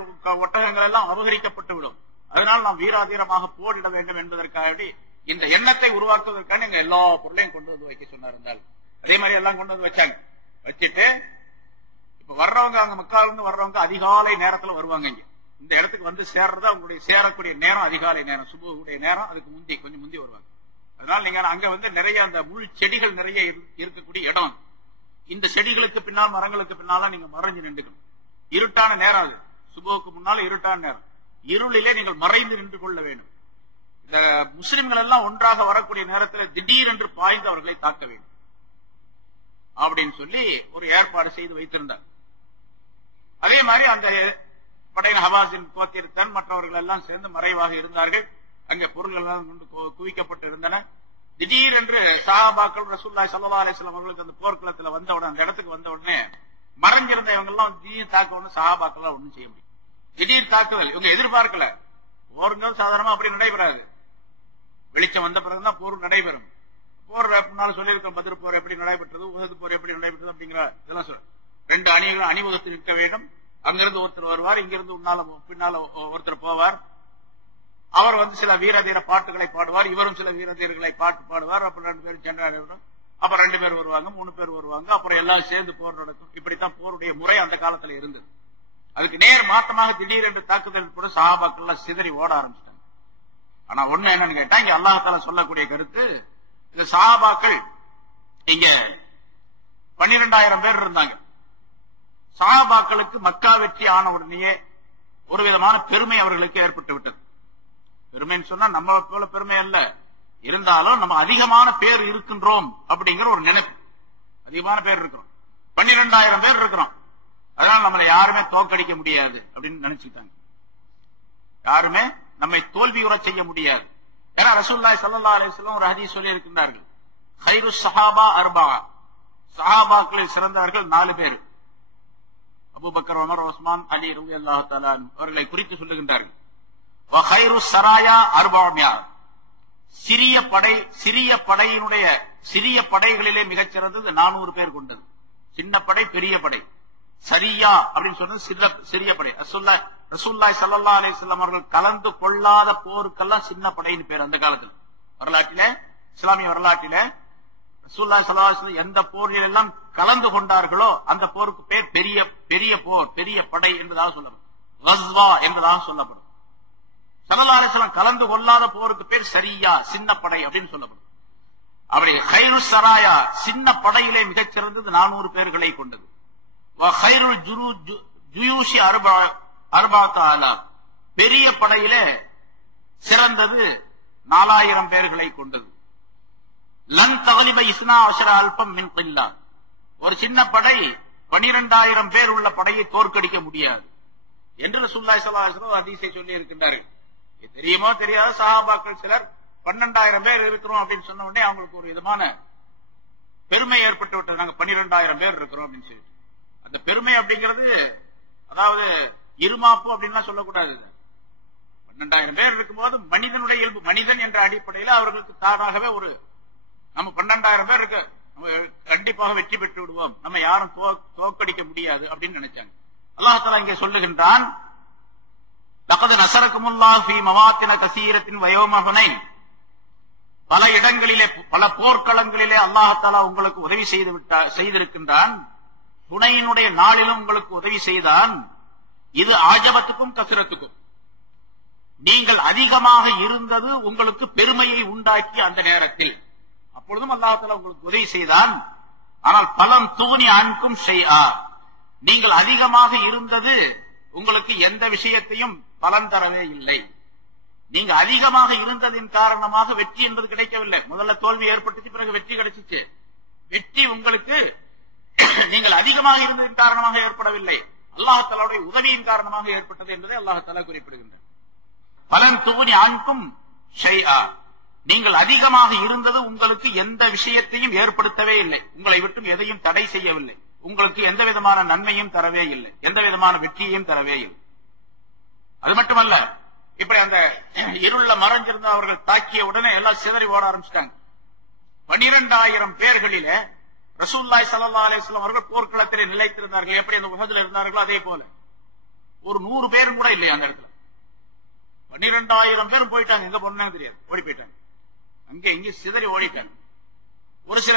ஒட்டகங்கள் எல்லாம் அபகரிக்கப்பட்டு விடும், அதனால் நாம் வீராதீரமாக போரிட வேண்டும் என்பதற்காக இந்த எண்ணத்தை உருவாக்குவதற்கான எங்க எல்லா பொருளையும் கொண்டு வந்து வைக்க சொன்னார். அதே மாதிரி எல்லாம் கொண்டு வந்து வச்சாங்க. வச்சுட்டு இப்ப வர்றவங்க, அங்க மக்காவிலிருந்து வர்றவங்க அதிகாலை நேரத்துல வருவாங்க. இங்க இந்த இடத்துக்கு வந்து சேர்றது அவங்களுடைய சேரக்கூடிய நேரம் அதிகாலை நேரம், சுபுடைய நேரம், அதுக்கு கொஞ்சம் முந்தி வருவாங்க. அதனால நீங்க அங்க வந்து நிறைய அந்த முள் செடிகள் நிறைய இருக்கக்கூடிய இடம், இந்த செடிகளுக்கு பின்னால் மரங்களுக்கு பின்னால நீங்க மறைஞ்சு நின்றுக்கணும். இருட்டான நேரம் அது, சுபுவுக்கு முன்னால இருட்டான நேரம், இருளிலே நீங்கள் மறைந்து நின்று கொள்ள வேண்டும். இந்த முஸ்லிம்கள் எல்லாம் ஒன்றாக வரக்கூடிய நேரத்தில் திடீரென்று பாய்ந்து அவர்களை தாக்க வேண்டும் அப்படின்னு சொல்லி ஒரு ஏற்பாடு செய்து வைத்திருந்தார். அதே மாதிரி அந்த படையின் ஹவாஸின் கோத்திரத்தன் மற்றவர்கள் எல்லாம் சேர்ந்து மறைவாக இருந்தார்கள். அங்கே பொருள்கள் எல்லாம் குவிக்கப்பட்டு இருந்தன. திடீரென்று சஹாபாக்கள் ரசூலுல்லாஹி ஸல்லல்லாஹு அலைஹி வஸல்லம் அவர்களுக்கு அந்த போர்க்களத்தில் வந்தவுடனே, அந்த இடத்துக்கு வந்த உடனே மறைஞ்சிருந்த இவங்க எல்லாம் திடீர் தாக்க ஒண்ணு சஹாபாக்கள் ஒண்ணும் செய்ய முடியும். திடீர் தாக்குதல் இவங்க எதிர்பார்க்கல. போருங்கிறது சாதாரணமா அப்படி நடைபெறாது. வெளிச்சம் வந்த பிறகுதான் போர் நடைபெறும். போர் முன்னால சொல்லியிருக்க பதில் போர் எப்படி நடைபெற்றது, உஹது போர் எப்படி நடைபெற்றது அப்படிங்கிற இதெல்லாம் சொல்ல. 2 அணிகள் அணிவகுத்து நிற்க வேண்டும். அங்கிருந்து ஒருத்தர் வருவார், இங்கிருந்து பின்னால ஒருத்தர் போவார். அவர் சில வீரதீர பாட்டுகளை பாடுவார், இவரும் சில வீரதீர்களை பாட்டு பாடுவார். அப்புறம் 2 பேரும் ஜெனரல், அப்புறம் 2 பேர் வருவாங்க, 3 பேர் வருவாங்க, அப்புறம் எல்லாம் சேர்ந்து போர் நடக்கும். இப்படித்தான் போருடைய முறை அந்த காலத்துல இருந்தது. அதுக்கு நேர் மாற்றமாக திடீரென்று தாக்குதல் கூட சஹாபாக்கள் எல்லாம் சிதறி ஓட ஆரம்பிச்சிட்டாங்க. ஆனா ஒண்ணு என்னன்னு கேட்டா, இங்க அல்லாஹ் தஆலா சொல்லக்கூடிய கருத்து, இந்த சஹாபாக்கள் இங்க 12,000 பேர் இருந்தாங்க. சஹாபாக்களுக்கு மக்கா வெற்றி ஆன உடனேயே ஒரு விதமான பெருமை அவர்களுக்கு ஏற்பட்டு விட்டது. பெருமைன்னு சொன்னா நம்ம போல பெருமை அல்ல, இருந்தாலும் நம்ம அதிகமான பேர் இருக்கின்றோம் அப்படிங்கிற ஒரு நினைப்பு. அதிகமான பேர் இருக்கிறோம், 12,000 பேர் இருக்கிறோம், அதனால நம்மளை யாருமே தோற்கடிக்க முடியாது அப்படின்னு நினைச்சுட்டாங்க. யாருமே நம்மை தோல்வியுற செய்ய முடியாது. ஏன்னா ரசூலுல்லாஹி ஸல்லல்லாஹு அலைஹி வஸல்லம் ஒரு ஹதீஸ் சொல்லி இருக்கின்றார்கள், கைரு ஸஹாபா அர்பா, சஹாபாக்களில் சிறந்தவர்கள் 4 பேர். அபூபக்கர், உமர், உஸ்மான், அலி ரலியல்லாஹு தஆலா அவர்களை குறித்து சொல்லுகின்றார்கள். வ கைரு ஸராயா 400, சிறிய படைகளிலே மிகச்சிறந்தது 400 பேர் கொண்டது. சின்ன படை, பெரிய படை. சரியா அப்படின்னு சொன்னது சிறிய படை. ரசூலுல்லாஹி ஸல்லல்லாஹு அலைஹி வஸல்லம் அவர்கள் கலந்து கொள்ளாத போருக்கெல்லாம் சின்ன படைன்னு பேர். அந்த காலத்தில் வரலாற்றில, இஸ்லாமிய வரலாற்றில ரசூலுல்லாஹி ஸல்லல்லாஹு அலைஹி வஸல்லம் எந்த போரில் எல்லாம் கலந்து கொண்டார்களோ அந்த போருக்கு பேர் பெரிய போர், பெரிய படை என்பதாக சொல்லப்படும். கஸ்வா என்பதாக சொல்லப்படும். ஸல்லல்லாஹு அலைஹி வஸல்லம் கலந்து கொள்ளாத போருக்கு பேர் சரியா, சின்ன படை அப்படின்னு சொல்லப்படும். அப்படி கைரு சராயா, சின்ன படையிலே மிகச்சிறந்தது 400 பேர்களை கொண்டது. பெரிய படையிலே சிறந்தது 4000 பேர்களை கொண்டது. லன் தகலிப இஸ்னா அஷர அல்பம் மின் கில்லா, ஒரு சின்ன படை 12,000 பேர் உள்ள படையை தோற்கடிக்க முடியாது என்று ரசூலுல்லாஹி ஸல்லல்லாஹு அலைஹி வஸல்லம் ஹதீஸை சொல்லி இருக்கின்றார்கள். தெரியுமோ தெரியாத சஹாபாக்கள் சிலர் 12,000 பேர் இருக்கிறோம் அப்படின்னு சொன்ன உடனே அவங்களுக்கு ஒரு விதமான பெருமை ஏற்பட்டு விட்டது. நாங்க 12,000 பேர் இருக்கிறோம் அப்படின்னு சொல்லி. அந்த பெருமை அப்படிங்கிறது அதாவது இருமாப்பு அப்படின்லாம் சொல்லக்கூடாது. 12,000 பேர் இருக்கும்போது மனிதனுடைய இயல்பு, மனிதன் என்ற அடிப்படையில் அவர்களுக்கு தானாகவே ஒரு நம்ம 12,000 பேர் இருக்கு, நம்ம கண்டிப்பாக வெற்றி பெற்று விடுவோம், நம்ம யாரும் தோற்கடிக்க முடியாது அப்படின்னு நினைச்சாங்க. அல்லாஹ் தஆலா இங்கே சொல்லுகின்றான், லகத் நஸரகுமுல்லாஹு ஃபீ மவாத்தின கஸீரத்தின் வ யௌம ஹுனைன், பல இடங்களிலே பல போர்க்களங்களிலே அல்லாஹ் தஆலா உங்களுக்கு உதவி செய்திருக்கின்றான். ஹுனைனுடைய நாளிலும் உங்களுக்கு உதவி செய்தான். இது ஆஜபத்துக்கும் கஸரத்துக்கும், நீங்கள் அதிகமாக இருந்தது உங்களுக்கு பெருமையை உண்டாக்கி அந்த நேரத்தில், அப்பொழுதும் அல்லாஹ் தஆலா உங்களுக்கு உதவி செய்தான். ஆனால் பலம் தூணி அன்கும் ஷைஆ, நீங்கள் அதிகமாக இருந்தது உங்களுக்கு எந்த விஷயத்தையும் பலன் தரவே இல்லை. நீங்க அதிகமாக இருந்ததின் காரணமாக வெற்றி என்பது கிடைக்கவில்லை. முதல்ல தோல்வி ஏற்பட்டுச்சு, பிறகு வெற்றி கிடைச்சிச்சு. வெற்றி உங்களுக்கு நீங்கள் அதிகமாக இருந்ததின் காரணமாக ஏற்படவில்லை, அல்லாஹ் தஆலாவுடைய உதவியின் காரணமாக ஏற்பட்டது என்பதை அல்லாஹ் தஆலா குறிப்பிடுகின்றார். பலன் தூணி அன்கும் ஷைஆ, நீங்கள் அதிகமாக இருந்தது உங்களுக்கு எந்த விஷயத்தையும் ஏற்படுத்தவே இல்லை, உங்களை விட்டும் எதையும் தடை செய்யவில்லை, உங்களுக்கு எந்த விதமான நன்மையும் தரவே இல்லை, எந்த விதமான வெற்றியையும் தரவே இல்லை. அது மட்டுமல்ல, இப்படி அந்த இருள மறைஞ்சிருந்த அவர்கள் தாக்கிய உடனே எல்லாம் சிதறி ஓட ஆரம்பிச்சிட்டாங்க. 12,000 பேர்களிலே ரசூலுல்லாஹி ஸல்லல்லாஹு அலைஹி வஸல்லம் அவர்கள் போர்க்களத்திலே நிலைத்திருந்தார்கள். எப்படி அந்த உஹதுல இருந்தார்களோ அதே போல ஒரு 100 பேரும் கூட இல்லையா அந்த இடத்துல. 12,000 பேரும் போயிட்டாங்க, எங்க போனாங்க தெரியாது, ஓடி போயிட்டாங்க, அங்க இங்க சிதறி ஓடிட்டாங்க. ஒரு சில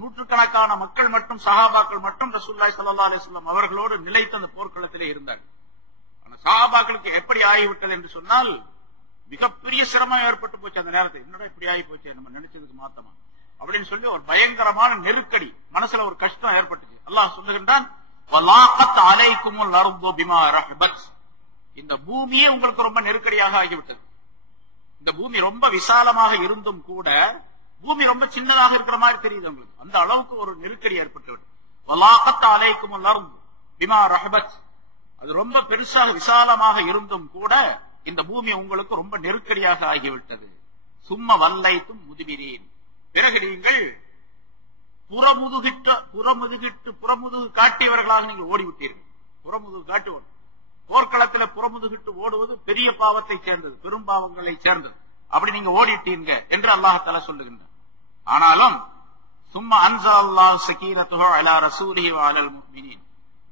நூற்றுக்கணக்கான மக்கள் மட்டும், சஹாபாக்கள் மட்டும் ரசூலுல்லாஹி ஸல்லல்லாஹு அலைஹி வஸல்லம் அவர்களோடு நிலைத்து அந்த போர்க்களத்திலே இருந்தார்கள். ஆனா சஹாபாக்களுக்கு எப்படி ஆகிவிட்டது என்று சொன்னால், மிகப்பெரிய சிரமம் ஏற்பட்டு போச்சு அந்த நேரத்தில். என்னடா இப்படி ஆகி போச்சு, நம்ம நினைச்சதுக்கு மாத்தமா அப்படின்னு சொல்லி ஒரு பயங்கரமான நெருக்கடி, மனசுல ஒரு கஷ்டம் ஏற்பட்டுச்சு. அல்லாஹ் சொல்லுகின்றான், வலாகத் அலைக்குமுல் அர்து பிமா ரஹபத், இந்த பூமியே உங்களுக்கு ரொம்ப நெருக்கடியாக ஆகிவிட்டது. இந்த பூமி ரொம்ப விசாலமாக இருந்தும் கூட பூமி ரொம்ப சின்னதாக இருக்கிற மாதிரி தெரியுது உங்களுக்கு, அந்த அளவுக்கு ஒரு நெருக்கடி ஏற்பட்டு விட்டது. வலாகத் அலைக்குமுல் அர்து பிமா ரஹபத், அது ரொம்ப பெருசாக விசாலமாக இருந்தும் கூட இந்த பூமி உங்களுக்கு ரொம்ப நெருக்கடியாக ஆகிவிட்டது. சும்மா வல்லைத்தும் முதுபிரீன், பிறகு நீங்கள் புறமுதுகு காட்டியவர்களாக நீங்கள் ஓடிவிட்டீர்கள். புறமுதுகு காட்டி ஓடும், போர்க்களத்தில் புறமுதுகிட்டு ஓடுவது பெரிய பாவத்தை சேர்ந்தது, பெரும் பாவங்களை சேர்ந்தது. அப்படி நீங்க ஓடிட்டீங்க என்று அல்லாஹ் தஆலா சொல்லுகின்றார். ஆனாலும் சும்மா அன்ஸலல்லாஹு ஸகீனத்துஹு அலா ரசூலிஹி வ அலல் முஃமினீன்,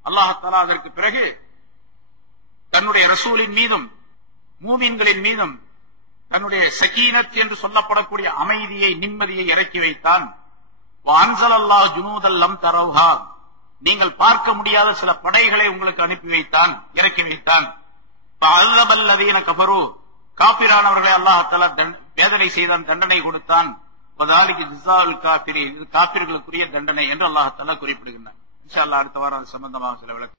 அல்லாஹ் தஆலா அதற்கு பிறகு தன்னுடைய ரசூலின் மீதும் மூமின்களின் மீதும் தன்னுடைய சகீனத் என்று சொல்லப்படக்கூடிய அமைதியை, நிம்மதியை இறக்கி வைத்தான். வான்சலல்லாஹ் ஜுனூதல் லம் தரவுஹா, நீங்கள் பார்க்க முடியாத சில படைகளை உங்களுக்கு அனுப்பி வைத்தான், இறக்கி வைத்தான். அல்லபல்லதீன கஃபரு, காபிரானவர்களை அல்லாஹ் தஆலா வேதனை செய்தான், தண்டனை கொடுத்தான். வதாலிக ஜஸாஉல் காஃபிரீன், இது காபிர்களுக்குரிய தண்டனை என்று அல்லாஹ் தஆலா குறிப்பிடுகிறார். இன்ஷா அல்லாஹ் அடுத்த வாரம் அது சம்பந்தமாக சில விளக்கம்